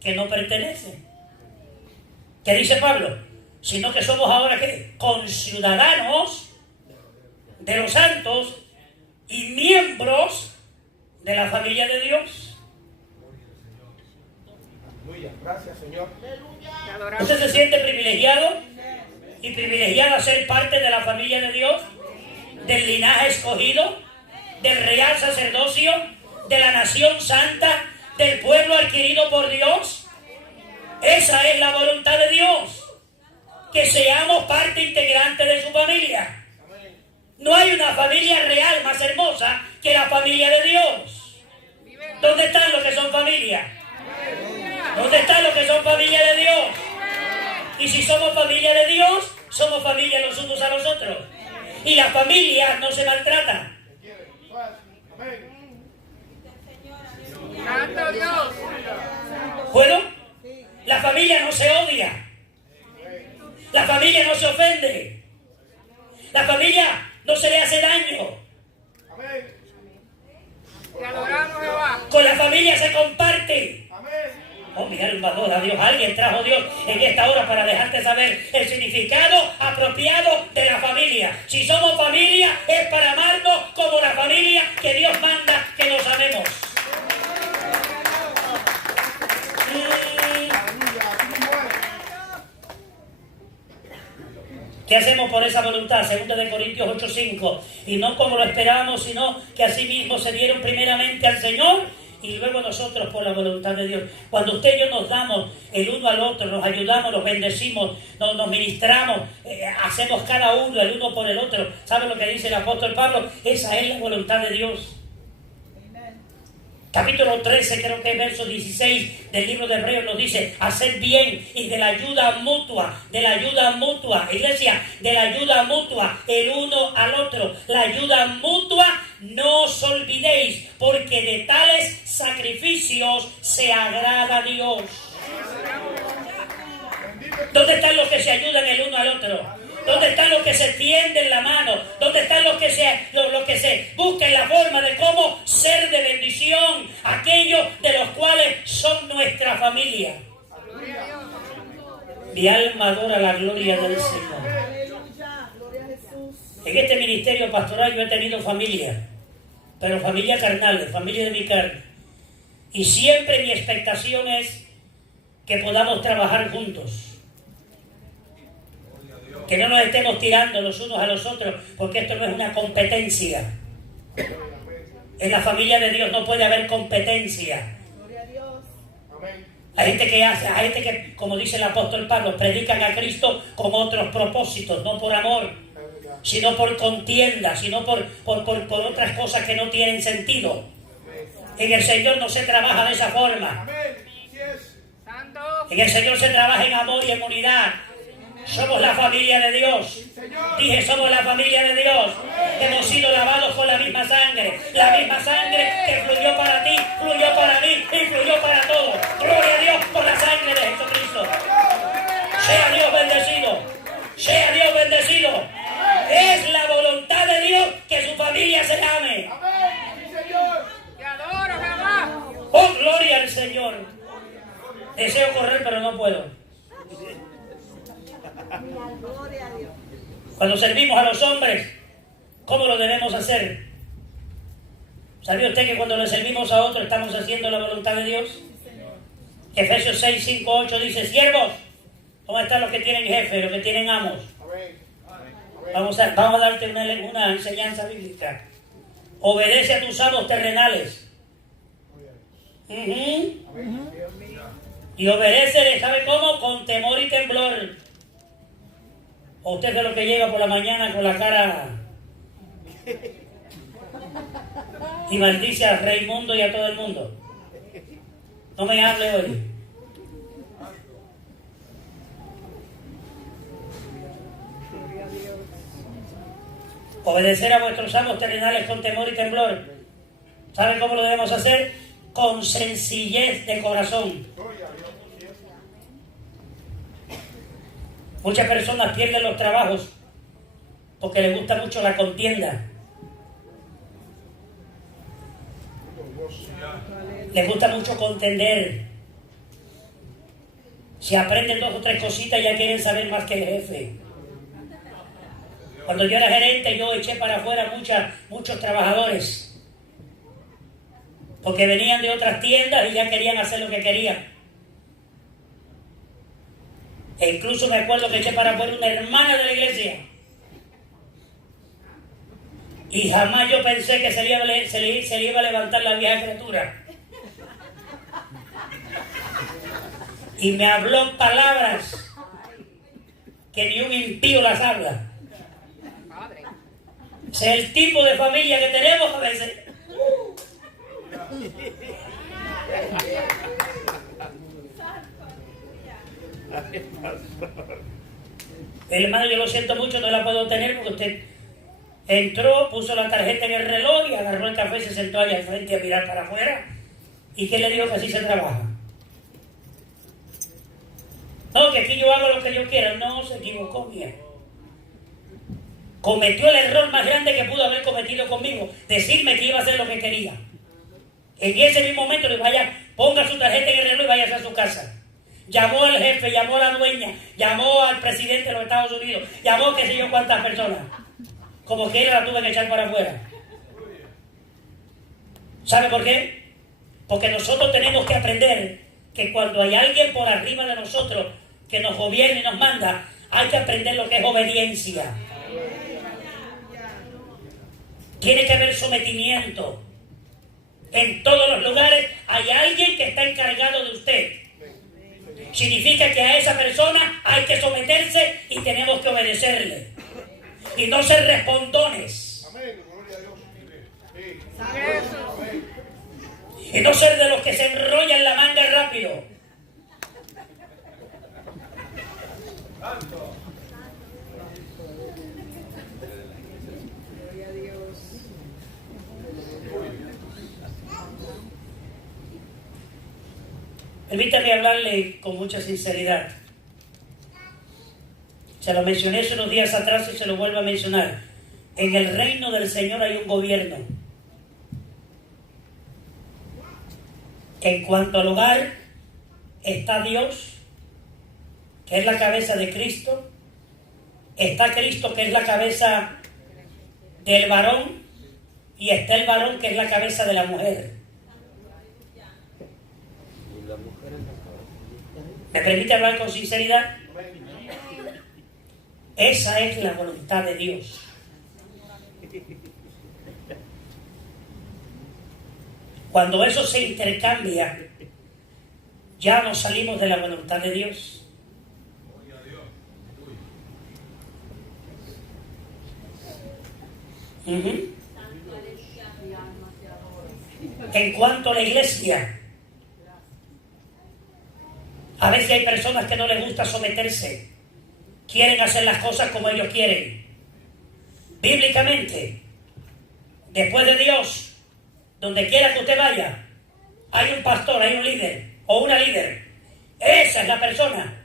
que no pertenece. ¿Qué dice Pablo? Sino que somos ahora, ¿qué? Conciudadanos de los santos y miembros de la familia de Dios. Gracias, Señor. ¿Usted se siente privilegiado y privilegiada a ser parte de la familia de Dios, del linaje escogido, del real sacerdocio, de la nación santa, del pueblo adquirido por Dios? Esa es la voluntad de Dios, que seamos parte integrante de su familia. No hay una familia real más hermosa que la familia de Dios. ¿Dónde están los que son familia? ¿Dónde están los que son familia de Dios? Y si somos familia de Dios, somos familia los unos a los otros. Y las familias no se maltratan. ¡Santo Dios! Bueno, la familia no se odia. La familia no se ofende. La familia no se le hace daño. Te adoramos, Jehová. Con la familia se comparte. Oh, mi alma adora a Dios. Alguien trajo Dios en esta hora para dejarte saber el significado apropiado de la familia. Si somos familia, es para amarnos como la familia que Dios manda que nos amemos. esa voluntad, 2 Corintios 8:5, y no como lo esperábamos, sino que asimismo se dieron primeramente al Señor y luego nosotros por la voluntad de Dios. Cuando usted y yo nos damos el uno al otro, nos ayudamos, nos bendecimos, nos ministramos, hacemos cada uno el uno por el otro. ¿Sabe lo que dice el apóstol Pablo? Esa es la voluntad de Dios. Capítulo 13, creo que es verso 16 del libro de Hebreos, nos dice: hacer bien y de la ayuda mutua, iglesia, de la ayuda mutua, el uno al otro, la ayuda mutua, no os olvidéis, porque de tales sacrificios se agrada a Dios. ¿Dónde están los que se ayudan el uno al otro? ¿Dónde están los que se tienden la mano? ¿Dónde están los que se buscan la forma de cómo ser de bendición a aquellos de los cuales son nuestra familia? Mi alma adora la gloria del Señor. En este ministerio pastoral yo he tenido familia, pero familia carnal, familia de mi carne. Y siempre mi expectación es que podamos trabajar juntos. Que no nos estemos tirando los unos a los otros, porque esto no es una competencia. En la familia de Dios no puede haber competencia. Hay gente que, como dice el apóstol Pablo, predican a Cristo con otros propósitos, no por amor, sino por contienda, sino por otras cosas que no tienen sentido. En el Señor no se trabaja de esa forma. En el Señor se trabaja en amor y en unidad. Somos la familia de Dios. Dije, somos la familia de Dios. Hemos sido lavados con la misma sangre. La misma sangre que fluyó para ti, fluyó para mí y fluyó para todos. Gloria a Dios por la sangre de Jesucristo. Sea Dios bendecido. Sea Dios bendecido. Es la voluntad de Dios que su familia se ame. Te adoro, Jehová. Oh, gloria al Señor. Deseo correr, pero no puedo. Cuando servimos a los hombres, ¿cómo lo debemos hacer? ¿Sabía usted que cuando le servimos a otro estamos haciendo la voluntad de Dios? Efesios 6, 5, 8 dice: siervos, ¿cómo están los que tienen jefe, los que tienen amos? Vamos a darte una enseñanza bíblica. Obedece a tus amos terrenales. Y obedece, ¿sabe cómo? Con temor y temblor. O usted es lo que llega por la mañana con la cara y maldice a Raimundo y a todo el mundo. No me hable hoy. Obedecer a vuestros amos terrenales con temor y temblor. ¿Saben cómo lo debemos hacer? Con sencillez de corazón. Muchas personas pierden los trabajos porque les gusta mucho la contienda. Les gusta mucho contender. Si aprenden 2 o 3 cositas ya quieren saber más que el jefe. Cuando yo era gerente yo eché para afuera muchos trabajadores porque venían de otras tiendas y ya querían hacer lo que querían. E incluso me acuerdo que eché para afuera una hermana de la iglesia. Y jamás yo pensé que se le iba a levantar la vieja criatura. Y me habló palabras que ni un impío las habla. Ese es el tipo de familia que tenemos a veces. Hermano, yo lo siento mucho, no la puedo tener porque usted entró, puso la tarjeta en el reloj y agarró el café y se sentó allá al frente a mirar para afuera. ¿Y qué le dijo? Que así se trabaja. No, que aquí yo hago lo que yo quiera. No, se equivocó, mía. Cometió el error más grande que pudo haber cometido conmigo, decirme que iba a hacer lo que quería. En ese mismo momento le vaya, ponga su tarjeta en el reloj y vaya a su casa. Llamó al jefe, llamó a la dueña, llamó al presidente de los Estados Unidos, llamó qué sé yo cuántas personas. Como quiera la tuve que echar para afuera. ¿Sabe por qué? Porque nosotros tenemos que aprender que cuando hay alguien por arriba de nosotros que nos gobierna y nos manda, hay que aprender lo que es obediencia. Tiene que haber sometimiento. En todos los lugares hay alguien que está encargado de usted. Significa que a esa persona hay que someterse y tenemos que obedecerle. Y no ser respondones. Y no ser de los que se enrollan la manga rápido. Permítame hablarle con mucha sinceridad. Se lo mencioné hace unos días atrás y se lo vuelvo a mencionar. En el reino del Señor hay un gobierno. En cuanto al hogar, está Dios, que es la cabeza de Cristo. Está Cristo, que es la cabeza del varón. Y está el varón, que es la cabeza de la mujer. ¿Me permite hablar con sinceridad? Esa es la voluntad de Dios. Cuando eso se intercambia, ya nos salimos de la voluntad de Dios. En cuanto a la iglesia, a veces hay personas que no les gusta someterse. Quieren hacer las cosas como ellos quieren. Bíblicamente, después de Dios, donde quiera que usted vaya, hay un pastor, hay un líder o una líder. Esa es la persona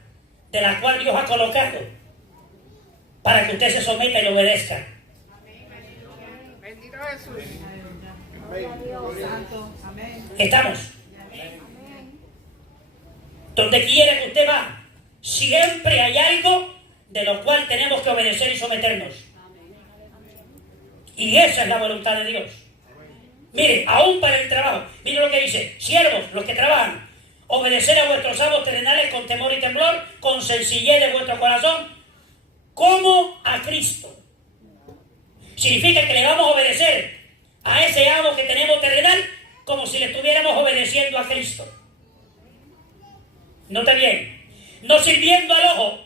de la cual Dios ha colocado para que usted se someta y le obedezca. Bendito Jesús. ¿Estamos? Donde quiera que usted va, siempre hay algo de lo cual tenemos que obedecer y someternos. Y esa es la voluntad de Dios. Mire, aún para el trabajo, mire lo que dice: siervos, los que trabajan, obedecer a vuestros amos terrenales con temor y temblor, con sencillez de vuestro corazón, como a Cristo. Significa que le vamos a obedecer a ese amo que tenemos terrenal como si le estuviéramos obedeciendo a Cristo. Nota bien, no sirviendo al ojo.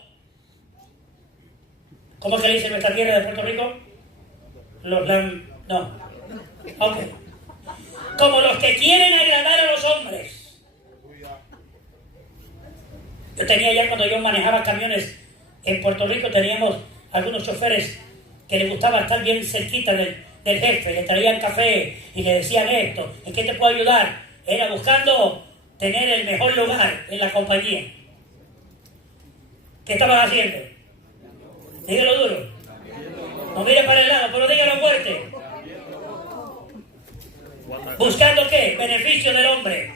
¿Cómo es que le dice nuestra tierra de Puerto Rico? No. Ok. Como los que quieren agradar a los hombres. Yo tenía ya, cuando yo manejaba camiones en Puerto Rico, teníamos algunos choferes que les gustaba estar bien cerquita del jefe. Le traían café y le decían esto: ¿en qué te puedo ayudar? Era buscando tener el mejor lugar en la compañía. ¿Qué estaban haciendo? Dígalo duro. No mire para el lado, pero dígalo fuerte. ¿Buscando qué? Beneficio del hombre.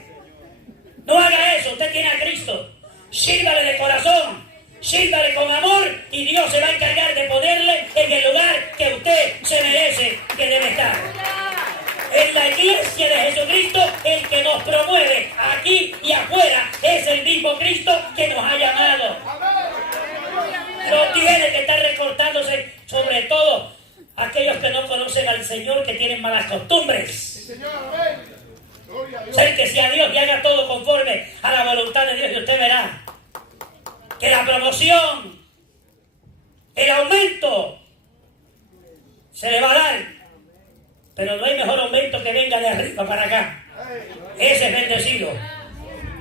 No haga eso, usted tiene a Cristo. Sírvale de corazón, sírvale con amor, y Dios se va a encargar de ponerle en el lugar que usted se merece, que debe estar. En la iglesia de Jesucristo, el que nos promueve aquí y afuera es el mismo Cristo que nos ha llamado. No tiene que estar recortándose, sobre todo aquellos que no conocen al Señor, que tienen malas costumbres. Acérquese a Dios y haga todo conforme a la voluntad de Dios, y usted verá que la promoción, el aumento, se le va a dar. Pero no hay mejor aumento que venga de arriba para acá. Ese es bendecido.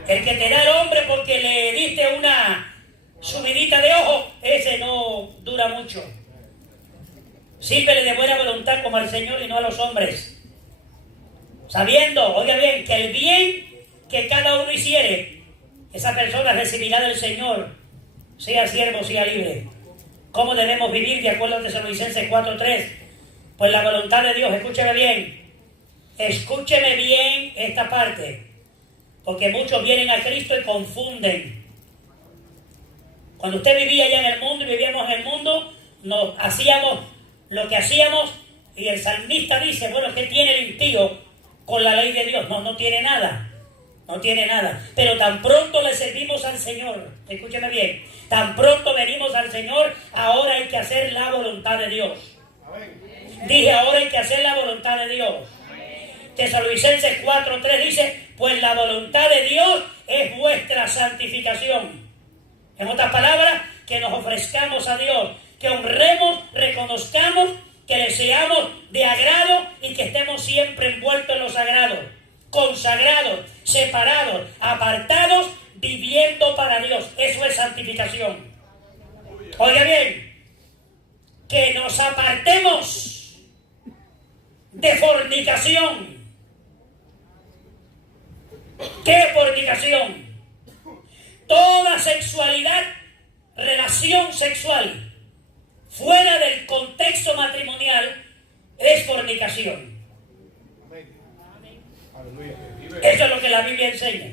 El que te da el hombre porque le diste una subidita de ojo, ese no dura mucho. Sírvele de buena voluntad como al Señor y no a los hombres, sabiendo, oiga bien, que el bien que cada uno hiciere, esa persona recibirá del Señor, sea siervo, sea libre. ¿Cómo debemos vivir? De acuerdo a Tesalonicenses 4:3. Pues la voluntad de Dios, escúcheme bien esta parte, porque muchos vienen a Cristo y confunden. Cuando usted vivía allá en el mundo y vivíamos en el mundo, nos hacíamos lo que hacíamos, y el salmista dice: bueno, ¿qué tiene el impío con la ley de Dios? No tiene nada. No tiene nada. Pero tan pronto le servimos al Señor, escúcheme bien, tan pronto venimos al Señor, ahora hay que hacer la voluntad de Dios. Dije, ahora hay que hacer la voluntad de Dios. Tesalonicenses 4:3 dice, pues la voluntad de Dios es vuestra santificación. En otras palabras, que nos ofrezcamos a Dios, que honremos, reconozcamos, que le seamos de agrado y que estemos siempre envueltos en lo sagrado, consagrados, separados, apartados, viviendo para Dios. Eso es santificación. Oiga bien, que nos apartemos de fornicación. ¿Qué es fornicación? Toda sexualidad, relación sexual fuera del contexto matrimonial es fornicación. Eso es lo que la Biblia enseña.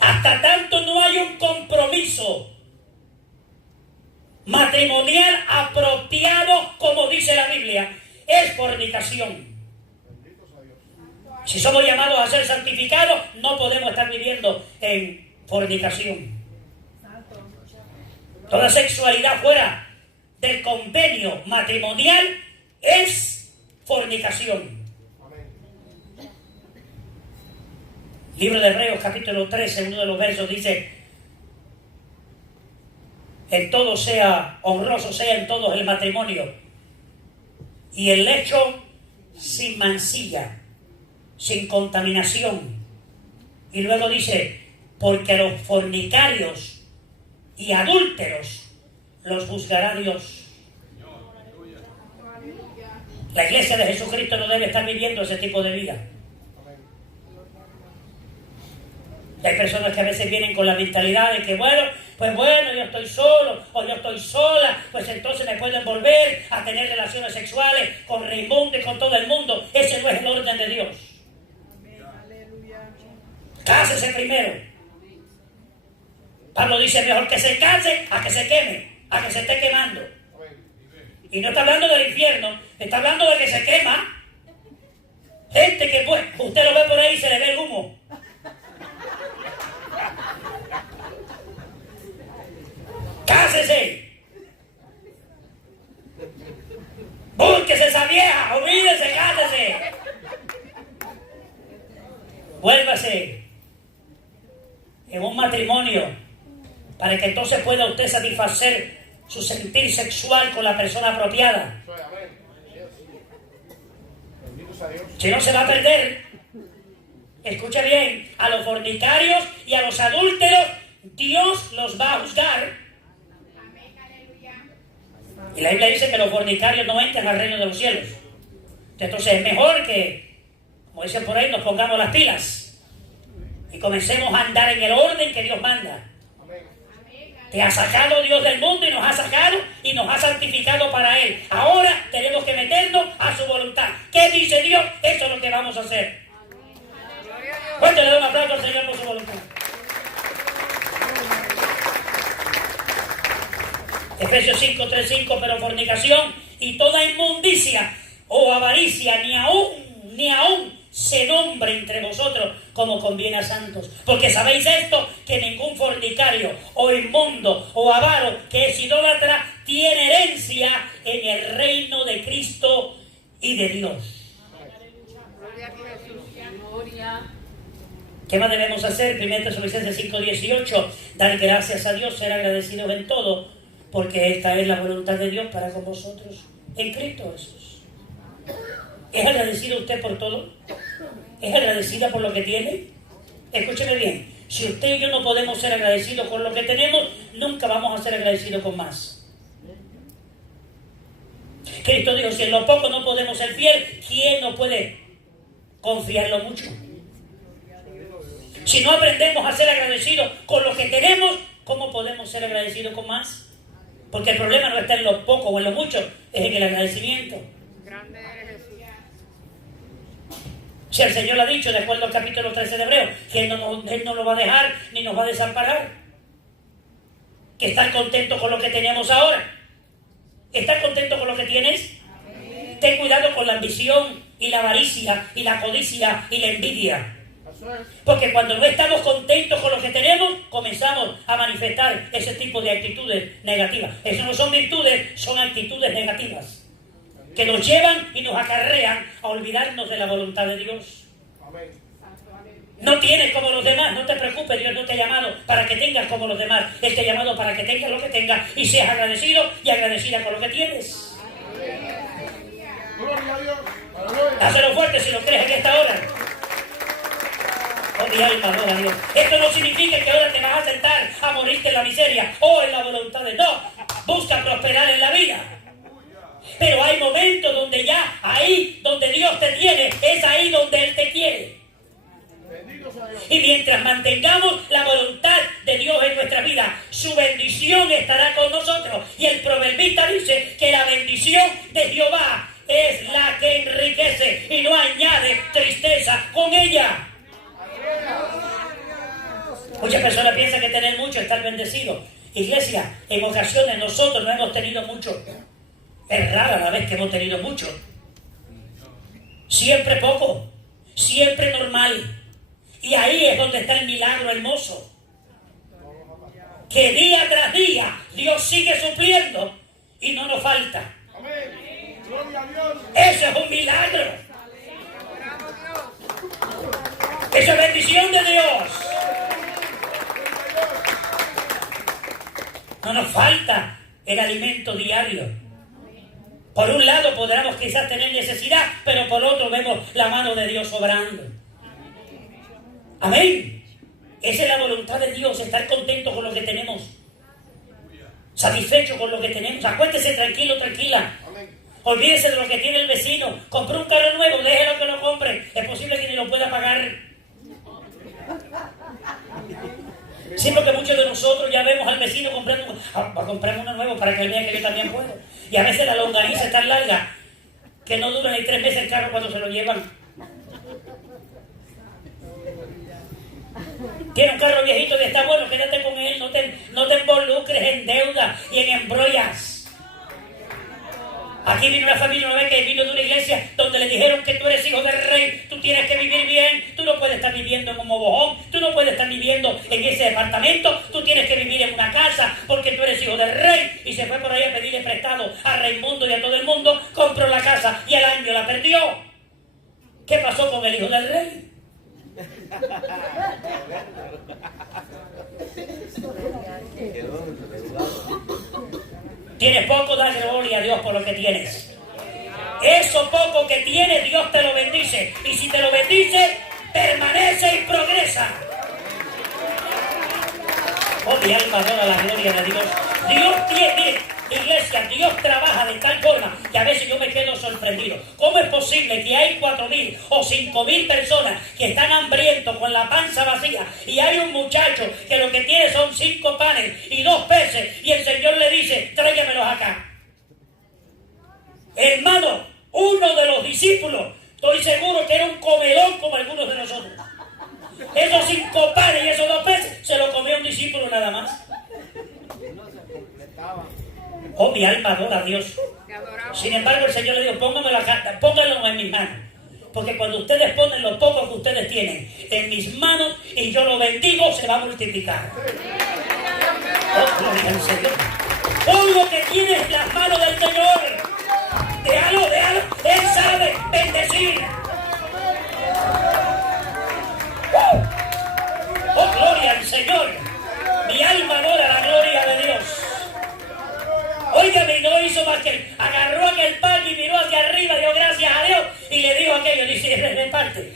Hasta tanto no hay un compromiso matrimonial apropiado como dice la Biblia, es fornicación. Si somos llamados a ser santificados, no podemos estar viviendo en fornicación. Toda sexualidad fuera del convenio matrimonial es fornicación. Libro de Hebreos, capítulo 13, uno de los versos dice, en todo sea honroso, sea en todo el matrimonio, y el lecho sin mancilla, sin contaminación. Y luego dice, porque a los fornicarios y adúlteros los juzgará Dios. La iglesia de Jesucristo no debe estar viviendo ese tipo de vida. Hay personas que a veces vienen con la mentalidad de que bueno, yo estoy solo o yo estoy sola, pues entonces me pueden volver a tener relaciones sexuales con Raimundo y con todo el mundo. Ese no es el orden de Dios. Cásese primero. Pablo dice, mejor que se case a que se queme, a que se esté quemando. Y no está hablando del infierno, está hablando de que se quema. Gente que pues, usted lo ve por ahí y se le ve el humo. Cásese. Búsquese esa vieja, olvídese, cásese. Vuélvase en un matrimonio para que entonces pueda usted satisfacer su sentir sexual con la persona apropiada. Si no, se va a perder. Escuche bien, a los fornicarios y a los adúlteros Dios los va a juzgar. Y la Biblia dice que los fornicarios no entran al reino de los cielos. Entonces es mejor que, como dicen por ahí, nos pongamos las pilas y comencemos a andar en el orden que Dios manda. Te ha sacado Dios del mundo y nos ha sacado y nos ha santificado para Él. Ahora tenemos que meternos a su voluntad. ¿Qué dice Dios? Eso es lo que vamos a hacer. ¿Cuánto le doy un aplauso al Señor por su voluntad? Efesios 5:3-5, pero fornicación y toda inmundicia o avaricia ni aún se nombre entre vosotros como conviene a santos. Porque sabéis esto, que ningún fornicario o inmundo o avaro que es idólatra tiene herencia en el reino de Cristo y de Dios. ¿Qué más debemos hacer? 1 Tesalonicenses 5:18, dar gracias a Dios, ser agradecidos en todo, porque esta es la voluntad de Dios para con vosotros en Cristo Jesús. ¿Es agradecido usted por todo? ¿Es agradecida por lo que tiene? Escúcheme bien, si usted y yo no podemos ser agradecidos con lo que tenemos, nunca vamos a ser agradecidos con más. Cristo dijo, si en lo poco no podemos ser fiel, ¿quién no puede confiarlo mucho? Si no aprendemos a ser agradecidos con lo que tenemos, ¿cómo podemos ser agradecidos con más? Porque el problema no está en lo poco o en lo mucho, es en el agradecimiento. Grande eres Jesús. Si el Señor ha dicho, de acuerdo al capítulo 13 de Hebreos, que Él no lo va a dejar ni nos va a desamparar. Que estar contento con lo que tenemos ahora. ¿Estás contento con lo que tienes? Amén. Ten cuidado con la ambición y la avaricia y la codicia y la envidia. Eso es. Porque cuando no estamos contentos con lo que tenemos, comenzamos a manifestar ese tipo de actitudes negativas. Eso no son virtudes, son actitudes negativas que nos llevan y nos acarrean a olvidarnos de la voluntad de Dios. Amén. No tienes como los demás, no te preocupes, Dios no te ha llamado para que tengas como los demás. Él te ha llamado para que tengas lo que tengas y seas agradecido y agradecida con lo que tienes. Gloria a Dios. Aleluya. Hazlo fuerte si lo crees en esta hora. Oh, mi alma, adora a Dios. Esto no significa que ahora te vas a sentar a morirte en la miseria o en la voluntad de Dios. Busca prosperar en la vida. Pero hay momentos donde ya ahí donde Dios te tiene, es ahí donde Él te quiere. Bendito sea Dios. Y mientras mantengamos la voluntad de Dios en nuestra vida, su bendición estará con nosotros. Y el proverbista dice que la bendición de Jehová es la que enriquece y no añade tristeza con ella. Muchas personas piensan que tener mucho es estar bendecido. Iglesia, en ocasiones nosotros no hemos tenido mucho. Es rara la vez que hemos tenido mucho. Siempre poco, siempre normal. Y ahí es donde está el milagro hermoso. Que día tras día Dios sigue supliendo y no nos falta. Amén. Gloria a Dios. Eso es un milagro. Eso es bendición de Dios. No nos falta el alimento diario. Por un lado podremos quizás tener necesidad, pero por otro vemos la mano de Dios obrando. Amén. Esa es la voluntad de Dios, estar contento con lo que tenemos. Satisfecho con lo que tenemos. Acuéstese tranquilo, tranquila. Olvídese de lo que tiene el vecino. Compró un carro nuevo, déjelo que lo compre. Es posible que ni lo pueda pagar. Sí, porque muchos de nosotros ya vemos al vecino comprando uno nuevo para que él vea que yo también puedo. Y a veces la longaniza es tan larga que no dura ni 3 meses el carro cuando se lo llevan. Tiene un carro viejito que está bueno, quédate con él, no te involucres en deuda y en embrollas. Aquí vino una familia una vez que vino de una iglesia donde le dijeron que tú eres hijo del rey, tú tienes que vivir bien, tú no puedes estar viviendo en un mobojón, tú no puedes estar viviendo en ese departamento, tú tienes que vivir en una casa porque tú eres hijo del rey. Y se fue por ahí a pedirle prestado a Raimundo y a todo el mundo, compró la casa y al año la perdió. ¿Qué pasó con el hijo del rey? Tienes poco, dale gloria a Dios por lo que tienes. Eso poco que tienes, Dios te lo bendice. Y si te lo bendice, permanece y progresa. Oh, mi alma adora la gloria de Dios. Dios tiene, iglesia, Dios trabaja de tal forma que a veces yo me quedo sorprendido. ¿Cómo es posible que hay 4,000 o 5,000 personas que están hambrientos con la panza vacía y hay un muchacho que lo que tiene son 5 panes y 2 peces y el Señor le dice, tráigamelos acá? Hermano, uno de los discípulos, estoy seguro que era un comelón como algunos de nosotros. Esos 5 panes y esos 2 peces se lo comió un discípulo nada más. Oh, mi alma adora a Dios. Sin embargo, el Señor le dijo, pónganlo en mis manos. Porque cuando ustedes ponen lo poco que ustedes tienen en mis manos y yo lo bendigo, se va a multiplicar. Oh, gloria al Señor. Pon lo que tienes en las manos del Señor. Déjalo. Él sabe bendecir. Oh, gloria al Señor. Mi alma adora la gloria de Dios. Óigame, no hizo más que agarró aquel pan y miró hacia arriba, dio gracias a Dios y le dijo aquello, dice,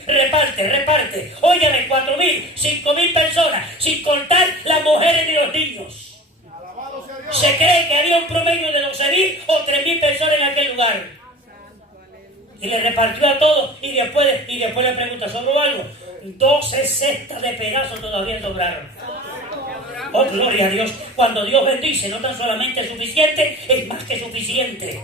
reparte. Óigame, 4,000, 5,000 personas, sin contar las mujeres y los niños. Se cree que había un promedio de 12,000 o 3,000 personas en aquel lugar. Y le repartió a todos y después le pregunta, ¿sobró algo? 12 cestas de pedazos todavía sobraron. Oh, gloria a Dios. Cuando Dios bendice, no tan solamente es suficiente, es más que suficiente.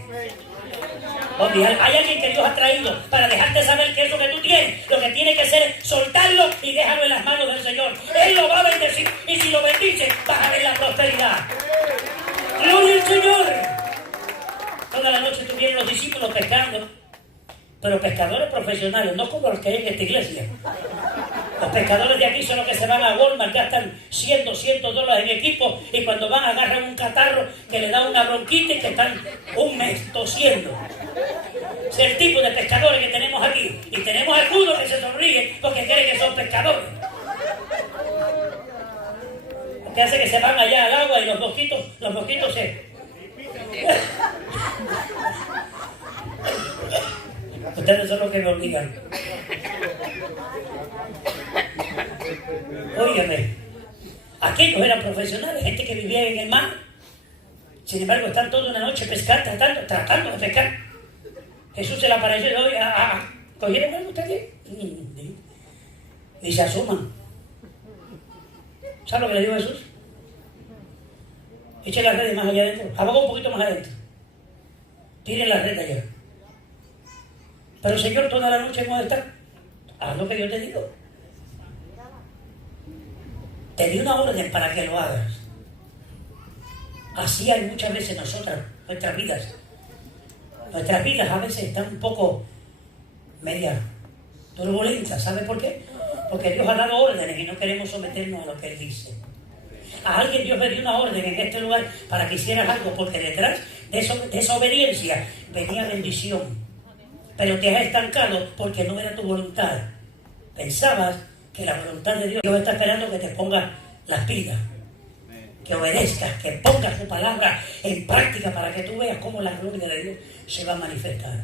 Oh, hay alguien que Dios ha traído para dejarte saber que eso que tú tienes, lo que tiene que hacer es soltarlo y dejarlo en las manos del Señor. Él lo va a bendecir y si lo bendice, vas a ver la prosperidad. Gloria al Señor. Toda la noche estuvieron los discípulos pescando. pero pescadores profesionales, no como los que hay en esta iglesia. Los pescadores de aquí son los que se van a Walmart, gastan $100, $200 en equipo y cuando van agarran un catarro que le da una bronquita y que están un mes tosiendo. Es el tipo de pescadores que tenemos aquí. Y tenemos algunos que se sonríen porque creen que son pescadores. Lo que hace que se van allá al agua y los mosquitos se... Ustedes son los que me obligan. Óigame, aquellos eran profesionales, gente que vivía en el mar. Sin embargo, están toda una noche pescando, tratando de pescar. Jesús se le apareció y hoy, ¿cogieron algo ustedes? Y se asoman. ¿Saben lo que le dijo Jesús? Echen las redes más allá adentro, abajo un poquito más adentro. Tiren la red allá. Pero Señor, toda la noche hemos de estar. Haz lo que yo te digo. Te di una orden para que lo hagas. Así hay muchas veces nosotras, nuestras vidas. Nuestras vidas a veces están un poco media turbulentas. ¿Sabe por qué? Porque Dios ha dado órdenes y no queremos someternos a lo que Él dice. A alguien Dios le dio una orden en este lugar para que hicieras algo, porque detrás de esa obediencia venía bendición. Pero te has estancado porque no era tu voluntad. Pensabas que la voluntad de Dios está esperando que te pongas las pilas, que obedezcas, que pongas su palabra en práctica para que tú veas cómo la gloria de Dios se va a manifestar.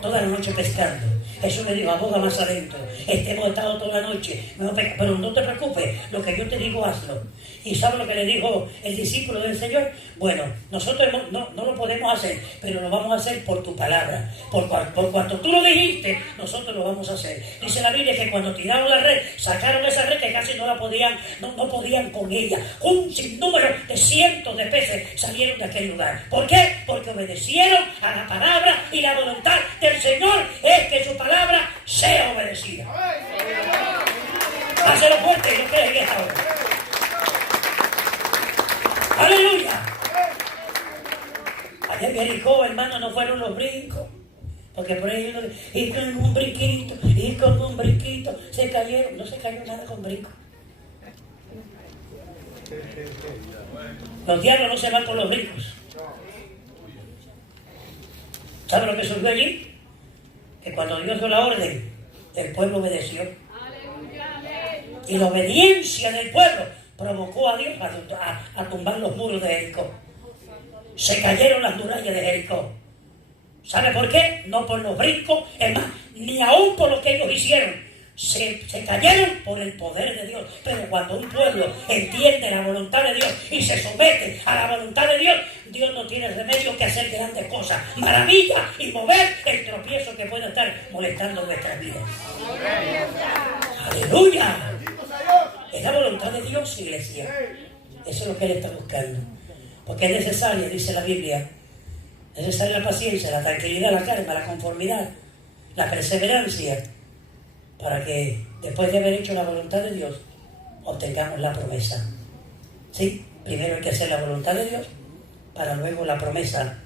Toda la noche pescando. Jesús le dijo, aboga más adentro. Hemos estado toda la noche, pero no te preocupes, lo que yo te digo, hazlo. ¿Y sabe lo que le dijo el discípulo del Señor? Bueno, nosotros no lo podemos hacer, pero lo vamos a hacer por tu palabra. Por cuanto tú lo dijiste, nosotros lo vamos a hacer. Dice la Biblia que cuando tiraron la red, sacaron esa red que casi no podían con ella. Un sinnúmero de cientos de peces salieron de aquel lugar. ¿Por qué? Porque obedecieron a la palabra y la voluntad del Señor es que su palabra sea obedecida. Hácelo fuerte y lo crees en esta hora. ¡Aleluya! Allá en Jericó, hermano, no fueron los brincos. Porque por ahí y con un brinquito, se cayeron. No se cayó nada con brinco. Los diablos no se van con los brincos. ¿Sabe lo que surgió allí? Que cuando Dios dio la orden, el pueblo obedeció. Y la obediencia del pueblo provocó a Dios a tumbar los muros de Jericó. Se cayeron las murallas de Jericó. ¿Sabe por qué? No por los brincos, es más, ni aún por lo que ellos hicieron. Se cayeron por el poder de Dios. Pero cuando un pueblo entiende la voluntad de Dios y se somete a la voluntad de Dios, Dios no tiene remedio que hacer grandes cosas, maravillas y mover el tropiezo que pueda estar molestando nuestras vidas. ¡Aleluya! Es la voluntad de Dios, iglesia. Eso es lo que Él está buscando. Porque es necesaria, dice la Biblia, es necesaria la paciencia, la tranquilidad, la calma, la conformidad, la perseverancia, para que después de haber hecho la voluntad de Dios, obtengamos la promesa. ¿Sí? Primero hay que hacer la voluntad de Dios, para luego la promesa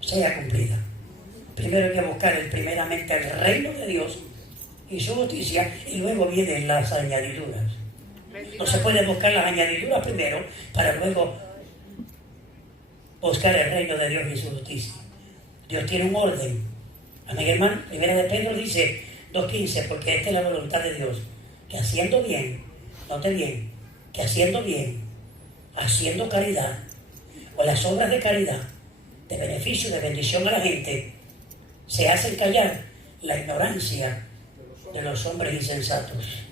sea cumplida. Primero hay que buscar primeramente el reino de Dios y su justicia, y luego vienen las añadiduras. No se puede buscar las añadiduras primero para luego buscar el reino de Dios y su justicia. Dios tiene un orden. Amén, hermano. Primera de Pedro dice 2:15, porque esta es la voluntad de Dios, que haciendo bien, note bien, que haciendo bien, haciendo caridad, o las obras de caridad, de beneficio, de bendición a la gente, se hacen callar la ignorancia de los hombres insensatos.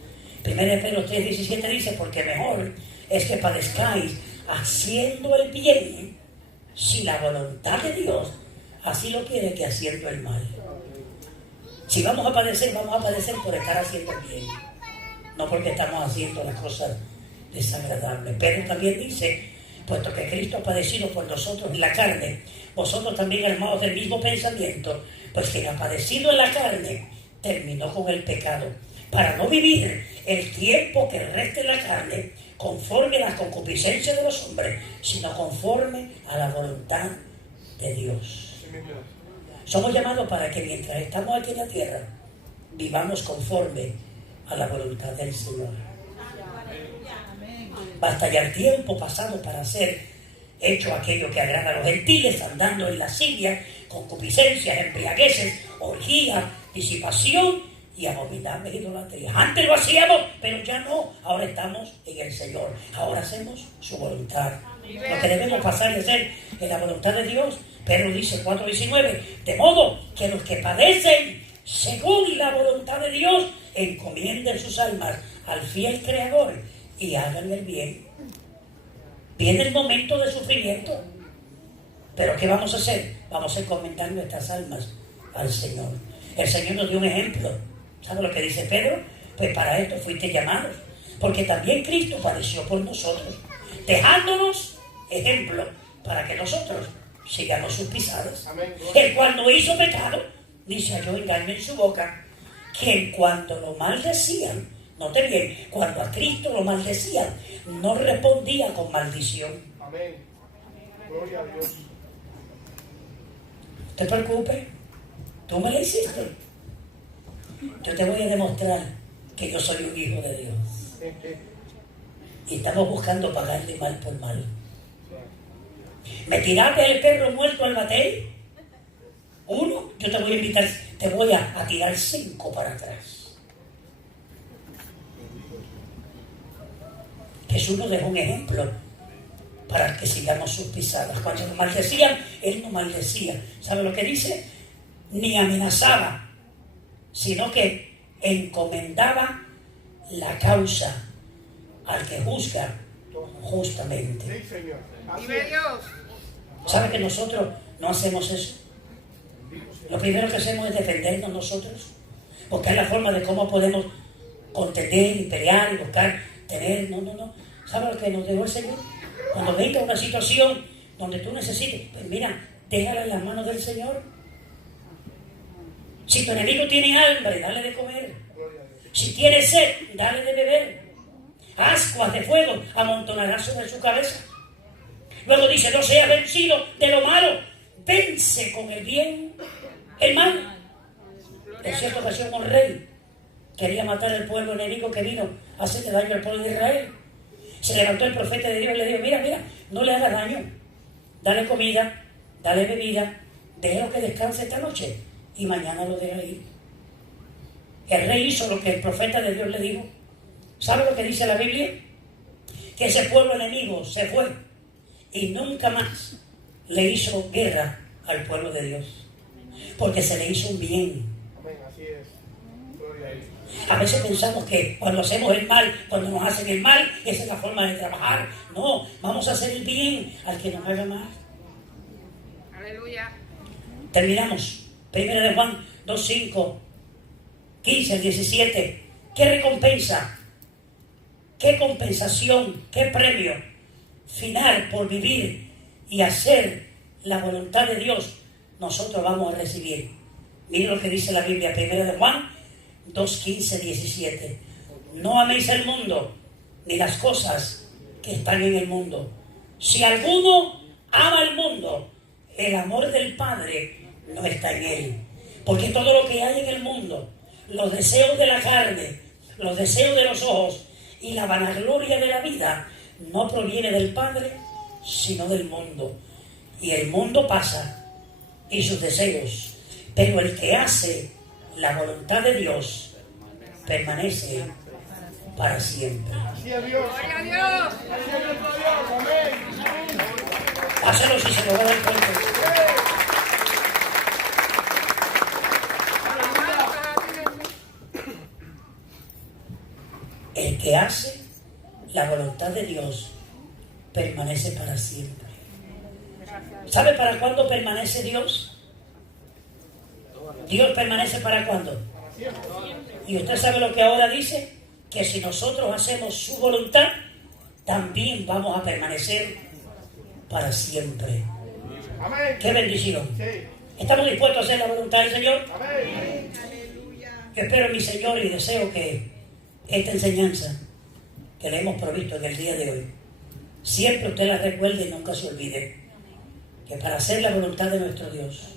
1 Pedro 3:17 dice, porque mejor es que padezcáis haciendo el bien, si la voluntad de Dios así lo quiere, que haciendo el mal. Si vamos a padecer por estar haciendo el bien, no porque estamos haciendo las cosas desagradables. Pedro también dice, puesto que Cristo ha padecido por nosotros en la carne, vosotros también, hermanos, del mismo pensamiento, pues quien ha padecido en la carne terminó con el pecado, para no vivir el tiempo que resta en la carne conforme a las concupiscencias de los hombres, sino conforme a la voluntad de Dios. Somos llamados para que mientras estamos aquí en la tierra, vivamos conforme a la voluntad del Señor. Basta ya el tiempo pasado para hacer hecho aquello que agrada a los gentiles, andando en lascivia, concupiscencias, embriagueces, orgías, disipación y abominables idolatrías. Antes lo hacíamos, pero ya no. Ahora estamos en el Señor. Ahora hacemos su voluntad. Lo que debemos pasar y hacer es la voluntad de Dios. Pedro dice 4:19, de modo que los que padecen según la voluntad de Dios encomienden sus almas al fiel Creador y hagan el bien. Viene el momento de sufrimiento, pero ¿qué vamos a hacer? Vamos a encomendar nuestras almas al Señor. El Señor nos dio un ejemplo. ¿Sabe lo que dice Pedro? Pues para esto fuiste llamados, porque también Cristo padeció por nosotros, dejándonos ejemplo para que nosotros sigamos sus pisadas. Amén. El cual no hizo pecado, ni se halló engaño en su boca, quien cuando lo maldecían, note bien, cuando a Cristo lo maldecían, no respondía con maldición. Amén. Gloria a Dios. No te preocupes, tú me lo hiciste. Yo te voy a demostrar que yo soy un hijo de Dios. Y estamos buscando pagarle mal por mal. ¿Me tiraste el perro muerto al batel? Uno, yo te voy a invitar, te voy a tirar 5 para atrás. Jesús nos dejó un ejemplo para que sigamos sus pisadas. Cuando nos maldecían, Él no maldecía. ¿Sabe lo que dice? Ni amenazaba, sino que encomendaba la causa al que juzga justamente. Sí, Señor. Así Vive es. Dios. ¿Sabe que nosotros no hacemos eso? Lo primero que hacemos es defendernos nosotros, porque es la forma de cómo podemos contender y pelear y buscar tener. No. ¿Sabe lo que nos dejó el Señor? Cuando venga una situación donde tú necesites, pues mira, déjala en las manos del Señor. Si tu enemigo tiene hambre, dale de comer. Si tiene sed, dale de beber. Ascuas de fuego amontonará sobre su cabeza. Luego dice, no seas vencido de lo malo, vence con el bien el mal. En cierta ocasión un rey quería matar al pueblo enemigo que vino a hacerle daño al pueblo de Israel. Se levantó el profeta de Dios y le dijo, mira, no le hagas daño, dale comida, dale bebida, déjalo que descanse esta noche y mañana lo deja ir. El rey hizo lo que el profeta de Dios le dijo. ¿Sabe lo que dice la Biblia? Que ese pueblo enemigo se fue y nunca más le hizo guerra al pueblo de Dios, porque se le hizo un bien. Amén, así es. Gloria a Dios. A veces pensamos que cuando hacemos el mal, cuando nos hacen el mal, esa es la forma de trabajar. No, vamos a hacer el bien al que nos haga mal. Aleluya. Terminamos. 1 de Juan 2:5, 15 al 17. ¿Qué recompensa? ¿Qué compensación? ¿Qué premio final por vivir y hacer la voluntad de Dios nosotros vamos a recibir? Miren lo que dice la Biblia, 1 de Juan 2:15, 17. No améis el mundo, ni las cosas que están en el mundo. Si alguno ama el mundo, el amor del Padre no está en él. Porque todo lo que hay en el mundo, los deseos de la carne, los deseos de los ojos y la vanagloria de la vida, no proviene del Padre, sino del mundo. Y el mundo pasa y sus deseos, pero el que hace la voluntad de Dios permanece para siempre. Así es Dios. Gloria a Dios. Así es nuestro Dios. Amén. Hácelo si se lo va a dar cuenta. El que hace la voluntad de Dios permanece para siempre. ¿Sabe para cuándo permanece Dios? Dios permanece para cuándo. Y usted sabe lo que ahora dice, que si nosotros hacemos su voluntad, también vamos a permanecer para siempre. Amén. ¡Qué bendición! Sí. ¿Estamos dispuestos a hacer la voluntad del Señor? Amén. Yo espero en mi Señor y deseo que esta enseñanza que le hemos provisto en el día de hoy, siempre usted la recuerde y nunca se olvide que para hacer la voluntad de nuestro Dios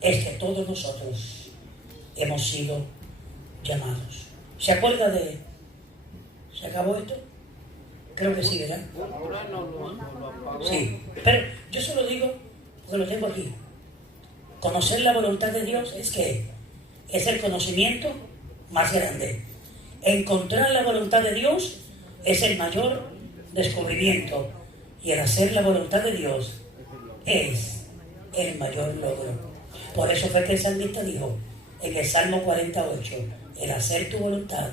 es que todos nosotros hemos sido llamados. ¿Se acuerda de... ¿Se acabó esto? Creo que sí, ¿verdad? Sí, pero yo se lo digo porque lo tengo aquí. Conocer la voluntad de Dios es que es el conocimiento más grande. Encontrar la voluntad de Dios es el mayor descubrimiento. Y el hacer la voluntad de Dios es el mayor logro. Por eso fue que el salmista dijo en el Salmo 48, el hacer tu voluntad,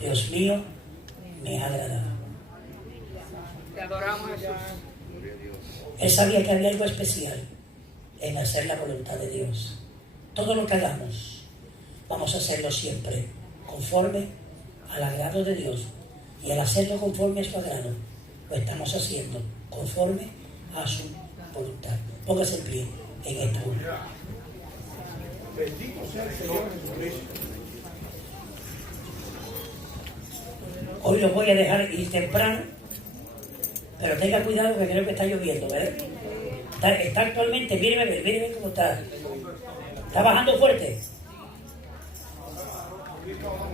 Dios mío, me ha agradado. Te adoramos, Jesús. Él sabía que había algo especial en hacer la voluntad de Dios. Todo lo que hagamos, vamos a hacerlo siempre conforme al agrado de Dios. Y al hacerlo conforme a su agrado, lo estamos haciendo conforme a su voluntad. Póngase en pie en esta hora. Bendito sea el Señor Jesucristo. Hoy lo voy a dejar ir temprano, pero tenga cuidado que creo que está lloviendo, ¿verdad? Está actualmente, míreme cómo está. Está bajando fuerte.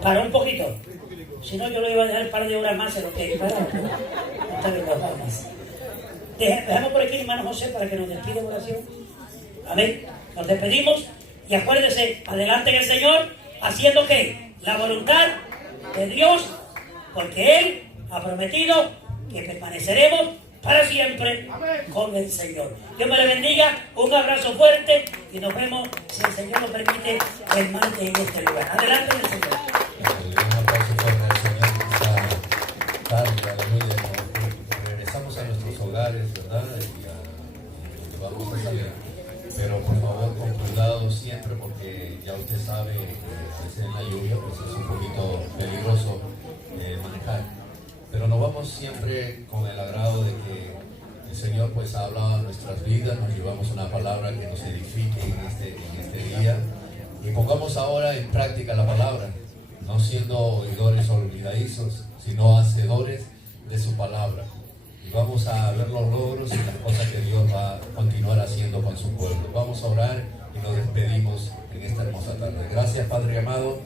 Paró un poquito. Si no, yo lo iba a dejar un par de horas más en lo que paró. No está bien, 2 horas más. Dejamos por aquí, hermano José, para que nos despide en oración. Amén. Nos despedimos y acuérdese, adelante en el Señor, haciendo ¿qué? La voluntad de Dios, porque Él ha prometido que permaneceremos para siempre con el Señor. Dios me le bendiga, un abrazo fuerte y nos vemos, si el Señor nos permite, el martes en este lugar. Adelante en el Señor. Un aplauso fuerte al Señor esta tarde, aleluya. Regresamos a nuestros hogares, ¿verdad? Y vamos a salir. Pero por favor, con cuidado siempre, porque ya usted sabe que en la lluvia pues es un poquito peligroso manejar. Pero nos vamos siempre con el agrado de que el Señor pues ha hablado a nuestras vidas, nos llevamos una palabra que nos edifique en este día y pongamos ahora en práctica la palabra, no siendo oidores olvidadizos, sino hacedores de su palabra. Y vamos a ver los logros y las cosas que Dios va a continuar haciendo con su pueblo. Vamos a orar y nos despedimos en esta hermosa tarde. Gracias, Padre amado,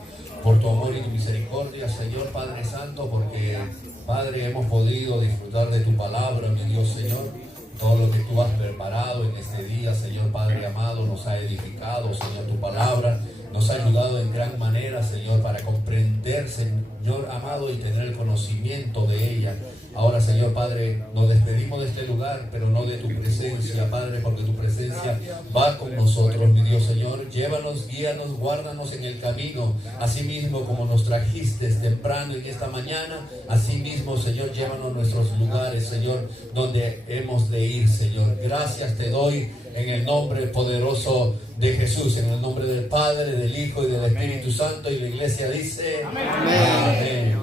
por tu amor y tu misericordia, Señor Padre Santo, porque, Padre, hemos podido disfrutar de tu palabra, mi Dios, Señor. Todo lo que tú has preparado en este día, Señor Padre amado, nos ha edificado, Señor, tu palabra. Nos ha ayudado en gran manera, Señor, para comprender, Señor amado, y tener el conocimiento de ella. Ahora, Señor Padre, nos despedimos de este lugar, pero no de tu presencia, Padre, porque tu presencia va con nosotros, mi Dios, Señor. Llévanos, guíanos, guárdanos en el camino. Así mismo como nos trajiste temprano en esta mañana, así mismo, Señor, llévanos a nuestros lugares, Señor, donde hemos de ir, Señor. Gracias te doy en el nombre poderoso de Jesús, en el nombre del Padre, del Hijo y del Espíritu Santo. Y la iglesia dice: amén. Amén.